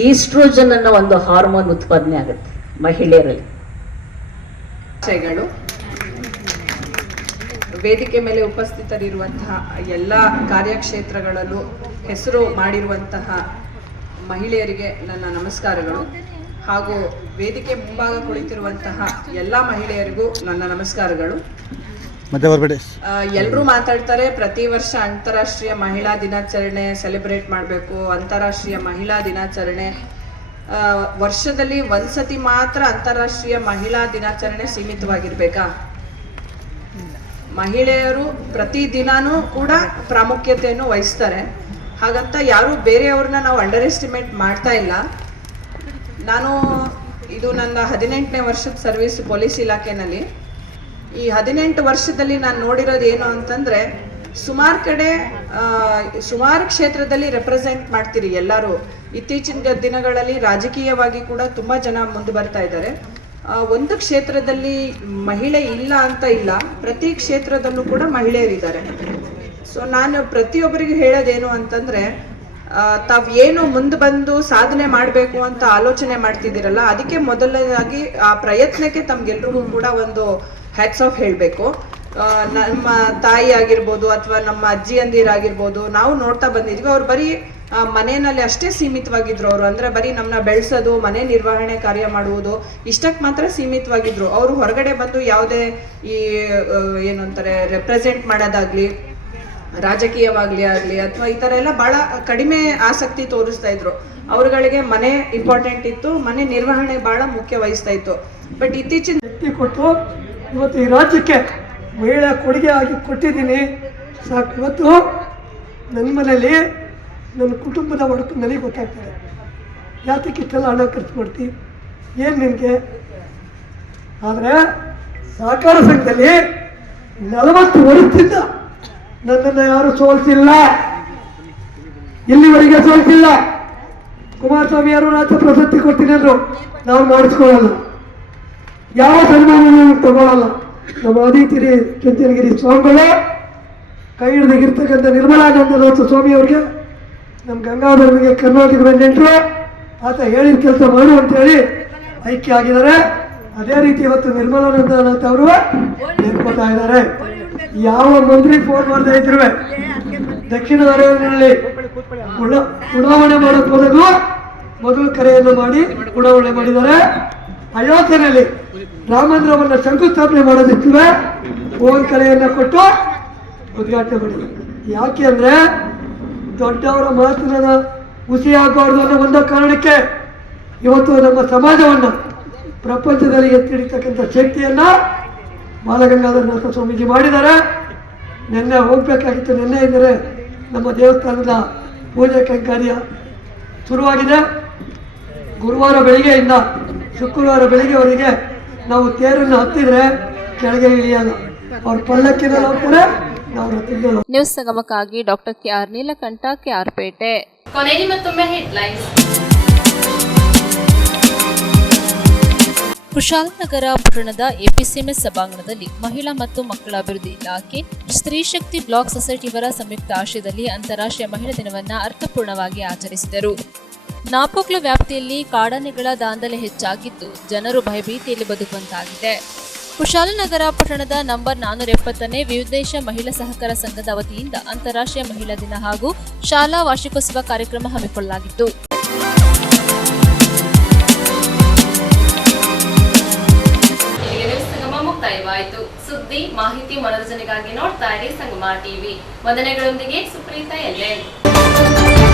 ಈಸ್ಟ್ರೋಜನ್ ಅನ್ನೋ ಒಂದು ಹಾರ್ಮೋನ್ ಉತ್ಪಾದನೆ ಆಗುತ್ತೆ ಮಹಿಳೆಯರಲ್ಲಿ. ವೇದಿಕೆ ಮೇಲೆ ಉಪಸ್ಥಿತರಿರುವಂತಹ ಎಲ್ಲ ಕಾರ್ಯಕ್ಷೇತ್ರಗಳಲ್ಲೂ ಹೆಸರು ಮಾಡಿರುವಂತಹ ಮಹಿಳೆಯರಿಗೆ ನನ್ನ ನಮಸ್ಕಾರಗಳು, ಹಾಗೂ ವೇದಿಕೆ ಮುಂಭಾಗ ಕುಳಿತಿರುವಂತಹ ಎಲ್ಲ ಮಹಿಳೆಯರಿಗೂ ನನ್ನ ನಮಸ್ಕಾರಗಳು. ಎಲ್ಲರೂ ಮಾತಾಡ್ತಾರೆ ಪ್ರತಿ ವರ್ಷ ಅಂತಾರಾಷ್ಟ್ರೀಯ ಮಹಿಳಾ ದಿನಾಚರಣೆ ಸೆಲೆಬ್ರೇಟ್ ಮಾಡಬೇಕು, ಅಂತಾರಾಷ್ಟ್ರೀಯ ಮಹಿಳಾ ದಿನಾಚರಣೆ. ವರ್ಷದಲ್ಲಿ ಒಂದ್ಸತಿ ಮಾತ್ರ ಅಂತಾರಾಷ್ಟ್ರೀಯ ಮಹಿಳಾ ದಿನಾಚರಣೆ ಸೀಮಿತವಾಗಿರ್ಬೇಕಾ? ಮಹಿಳೆಯರು ಪ್ರತಿ ದಿನಾನೂ ಕೂಡ ಪ್ರಾಮುಖ್ಯತೆಯನ್ನು ವಹಿಸ್ತಾರೆ. ಹಾಗಂತ ಯಾರು ಬೇರೆಯವ್ರನ್ನ ನಾವು ಅಂಡರ್ ಎಸ್ಟಿಮೇಟ್ ಮಾಡ್ತಾ ಇಲ್ಲ. ನಾನು ಇದು ನನ್ನ 18ನೇ ವರ್ಷದ ಸರ್ವಿಸ್ ಪೊಲೀಸ್ ಇಲಾಖೆನಲ್ಲಿ. ಈ 18 ವರ್ಷದಲ್ಲಿ ನಾನು ನೋಡಿರೋದು ಏನು ಅಂತಂದ್ರೆ, ಸುಮಾರು ಕಡೆ ಸುಮಾರು ಕ್ಷೇತ್ರದಲ್ಲಿ ರೆಪ್ರೆಸೆಂಟ್ ಮಾಡ್ತೀರಿ ಎಲ್ಲರೂ. ಇತ್ತೀಚಿನ ದಿನಗಳಲ್ಲಿ ರಾಜಕೀಯವಾಗಿ ಕೂಡ ತುಂಬಾ ಜನ ಮುಂದೆ ಬರ್ತಾ ಇದ್ದಾರೆ. ಒಂದು ಕ್ಷೇತ್ರದಲ್ಲಿ ಮಹಿಳೆ ಇಲ್ಲ ಅಂತ ಇಲ್ಲ, ಪ್ರತಿ ಕ್ಷೇತ್ರದಲ್ಲೂ ಕೂಡ ಮಹಿಳೆಯರಿದ್ದಾರೆ. ಸೊ ನಾನು ಪ್ರತಿಯೊಬ್ಬರಿಗೆ ಹೇಳೋದೇನು ಅಂತಂದ್ರೆ, ತಾವು ಏನು ಮುಂದೆ ಬಂದು ಸಾಧನೆ ಮಾಡಬೇಕು ಅಂತ ಆಲೋಚನೆ ಮಾಡ್ತಿದ್ದೀರಲ್ಲ, ಅದಕ್ಕೆ ಮೊದಲನೇದಾಗಿ ಆ ಪ್ರಯತ್ನಕ್ಕೆ ತಮ್ಗೆಲ್ರಿಗೂ ಕೂಡ ಒಂದು ಹ್ಯಾಟ್ಸ್ ಆಫ್ ಹೇಳಬೇಕು. ನಮ್ಮ ತಾಯಿ ಆಗಿರ್ಬೋದು ಅಥವಾ ನಮ್ಮ ಅಜ್ಜಿಯಂದಿರಾಗಿರ್ಬೋದು, ನಾವು ನೋಡ್ತಾ ಬಂದಿದ್ವಿ, ಅವ್ರು ಬರೀ ಮನೆಯಲ್ಲಿ ಅಷ್ಟೇ ಸೀಮಿತವಾಗಿದ್ರು. ಅವರು ಅಂದ್ರೆ ಬರೀ ನಮ್ಮನ್ನ ಬೆಳೆಸೋದು, ಮನೆ ನಿರ್ವಹಣೆ ಕಾರ್ಯ ಮಾಡುವುದು ಇಷ್ಟಕ್ಕೆ ಮಾತ್ರ ಸೀಮಿತವಾಗಿದ್ರು. ಅವರು ಹೊರಗಡೆ ಬಂದು ಯಾವುದೇ ಈ ಏನು ಅಂತಾರೆ ರೆಪ್ರೆಸೆಂಟ್ ಮಾಡೋದಾಗ್ಲಿ, ರಾಜಕೀಯವಾಗ್ಲಿ ಆಗಲಿ ಅಥವಾ ಈ ಥರ ಎಲ್ಲ ಭಾಳ ಕಡಿಮೆ ಆಸಕ್ತಿ ತೋರಿಸ್ತಾ ಇದ್ರು. ಅವ್ರಗಳಿಗೆ ಮನೆ ಇಂಪಾರ್ಟೆಂಟ್ ಇತ್ತು, ಮನೆ ನಿರ್ವಹಣೆ ಭಾಳ ಮುಖ್ಯ ವಹಿಸ್ತಾ ಇತ್ತು. ಬಟ್ ಇತ್ತೀಚಿನ ಶಕ್ತಿ ಕೊಟ್ಟು ಇವತ್ತು ಈ ರಾಜ್ಯಕ್ಕೆ ಮಹಿಳಾ ಕೊಡುಗೆ ಆಗಿ ಕೊಟ್ಟಿದ್ದೀನಿ ಸಾಕು. ಇವತ್ತು ನನ್ನ ಮನೇಲಿ ನನ್ನ ಕುಟುಂಬದ ಒಡಕು ನನಗೆ ಗೊತ್ತಾಗ್ತದೆ. ಯಾತಕ್ಕೆ ಇಷ್ಟೆಲ್ಲ ಹಣ ಖರ್ಚು ಮಾಡ್ತೀವಿ, ಏನು ನಿನಗೆ? ಆದರೆ ಸಹಕಾರ ಸಂಘದಲ್ಲಿ 40 ವರ್ಷದಿಂದ ನನ್ನನ್ನು ಯಾರು ಸೋಲಿಸಿಲ್ಲ, ಇಲ್ಲಿವರೆಗೆ ಸೋಲಿಸಿಲ್ಲ. ಕುಮಾರಸ್ವಾಮಿ ಯಾರು ರಾಜ್ಯ ಪ್ರಶಸ್ತಿ ಕೊಡ್ತೀನಿ ಅಂದರು, ನಾವು ಮಾಡಿಸ್ಕೊಳ್ಳಲ್ಲ, ಯಾವ ಸನ್ಮಾನ ತಗೊಳ್ಳಲ್ಲ. ನಮ್ಮ ಆದಿತಿರಿ ಚಂಚನಗಿರಿ ಸ್ವಾಮಿಗಳೇ ಕೈ ಹಿಡಿದಿರ್ತಕ್ಕಂಥ ನಿರ್ಮಲಾನಂದ ಸ್ವಾಮಿ ಅವ್ರಿಗೆ, ನಮ್ಮ ಗಂಗಾಧರನಿಗೆ ಕರ್ನಾಟಕದ ನೆಂಟರು, ಆತ ಹೇಳಿದ ಕೆಲಸ ಮಾಡು ಅಂತೇಳಿ ಐಕ್ಯ ಆಗಿದ್ದಾರೆ. ಅದೇ ರೀತಿ ಇವತ್ತು ನಿರ್ಮಲಾನಂದನಾಥ್ ಅವರು ನೆನ್ಕೋತಾ ಇದ್ದಾರೆ. ಯಾವ ಮಂತ್ರಿ ಫೋನ್ ಮಾಡ್ತಾ ಇದ್ರು, ದಕ್ಷಿಣ ಕನ್ನಡದಲ್ಲಿ ಉಡಾವಣೆ ಮಾಡೋಕೆ ಹೋದಾಗಲೂ ಮೊದಲು ಕರೆಯನ್ನು ಮಾಡಿ ಉಡಾವಣೆ ಮಾಡಿದ್ದಾರೆ. ಅಯೋಧ್ಯೆಯಲ್ಲಿ ರಾಮ ಮಂದಿರವನ್ನು ಶಂಕುಸ್ಥಾಪನೆ ಮಾಡೋದಿತ್ತು, ಫೋನ್ ಕರೆಯನ್ನು ಕೊಟ್ಟು ಉದ್ಘಾಟನೆ ಮಾಡಿದ್ದಾರೆ. ಯಾಕೆ ಅಂದರೆ ದೊಡ್ಡವರ ಮಾತನ್ನ ಹುಸಿ ಆಗಬಾರ್ದು ಅನ್ನೋ ಒಂದೇ ಕಾರಣಕ್ಕೆ ಇವತ್ತು ನಮ್ಮ ಸಮಾಜವನ್ನು ಪ್ರಪಂಚದಲ್ಲಿ ಎತ್ತಿಡಿತಕ್ಕಂಥ ಶಕ್ತಿಯನ್ನು ಬಾಲಗಂಗಾಧರನಾಥ ಸ್ವಾಮೀಜಿ ಮಾಡಿದ್ದಾರೆ. ನಿನ್ನೆ ಹೋಗಬೇಕಾಗಿತ್ತು, ನಿನ್ನೆ ಇದ್ದರೆ ನಮ್ಮ ದೇವಸ್ಥಾನದ ಪೂಜೆ ಕೈಂಕರ್ಯ ಶುರುವಾಗಿದೆ. ಗುರುವಾರ ಬೆಳಿಗ್ಗೆಯಿಂದ ಶುಕ್ರವಾರ ಬೆಳಿಗ್ಗೆವರೆಗೆ ನಾವು ತೇರನ್ನು ಹತ್ತಿದ್ರೆ ಕೆಳಗೆ ಇಳಿಯಲ್ಲ, ಅವ್ರ ಪಲ್ಲಕ್ಕಿನಲ್ಲಿ ಹೋಗ್ತಾರೆ, ನಾವು ರಥದಲ್ಲಿ. ನ್ಯೂಸ್ ಸಂಗಮಕ್ಕಾಗಿ doctor KR Neelakanta, KR Pete. ಕೊನೆಯಲ್ಲಿ ಮತ್ತೊಮ್ಮೆ ಹೆಡ್ಲೈನ್ಸ್. ಕುಶಾಲನಗರ ಪಟ್ಟಣದ ಎಪಿಸಿಎಂಎಸ್ ಸಭಾಂಗಣದಲ್ಲಿ ಮಹಿಳಾ ಮತ್ತು ಮಕ್ಕಳ ಅಭಿವೃದ್ಧಿ ಇಲಾಖೆ ಸ್ತ್ರೀ ಶಕ್ತಿ ಬ್ಲಾಕ್ ಸೊಸೈಟಿಯವರ ಸಂಯುಕ್ತ ಆಶ್ರಯದಲ್ಲಿ ಅಂತಾರಾಷ್ಟ್ರೀಯ ಮಹಿಳಾ ದಿನವನ್ನು ಅರ್ಥಪೂರ್ಣವಾಗಿ ಆಚರಿಸಿದರು. ನಾಪೋಕ್ಲ ವ್ಯಾಪ್ತಿಯಲ್ಲಿ ಕಾಡಾನೆಗಳ ದಾಂಧಲೆ ಹೆಚ್ಚಾಗಿದ್ದು ಜನರು ಭಯಭೀತಿಯಲ್ಲಿ ಬದುಕುವಂತಾಗಿದೆ. ಕುಶಾಲನಗರ ಪಟ್ಟಣದ ನಂಬರ್ 470ನೇ ವಿವಿಧೇಶ ಮಹಿಳಾ ಸಹಕಾರ ಸಂಘದ ವತಿಯಿಂದ ಅಂತಾರಾಷ್ಟ್ರೀಯ ಮಹಿಳಾ ದಿನ ಹಾಗೂ ಶಾಲಾ ವಾರ್ಷಿಕೋತ್ಸವ ಕಾರ್ಯಕ್ರಮ ಹಮ್ಮಿಕೊಳ್ಳಲಾಗಿತ್ತು. ಮುಕ್ತಾಯವಾಯಿತು. ಸುದ್ದಿ, ಮಾಹಿತಿ, ಮನೋರಂಜನೆಗಾಗಿ ನೋಡ್ತಾ ಇರಿ ಸಂಗಮ ಟಿವಿ. ವಂದನೆಗಳೊಂದಿಗೆ ಸುಪ್ರೀತಾ ಎಲ್ಎನ್.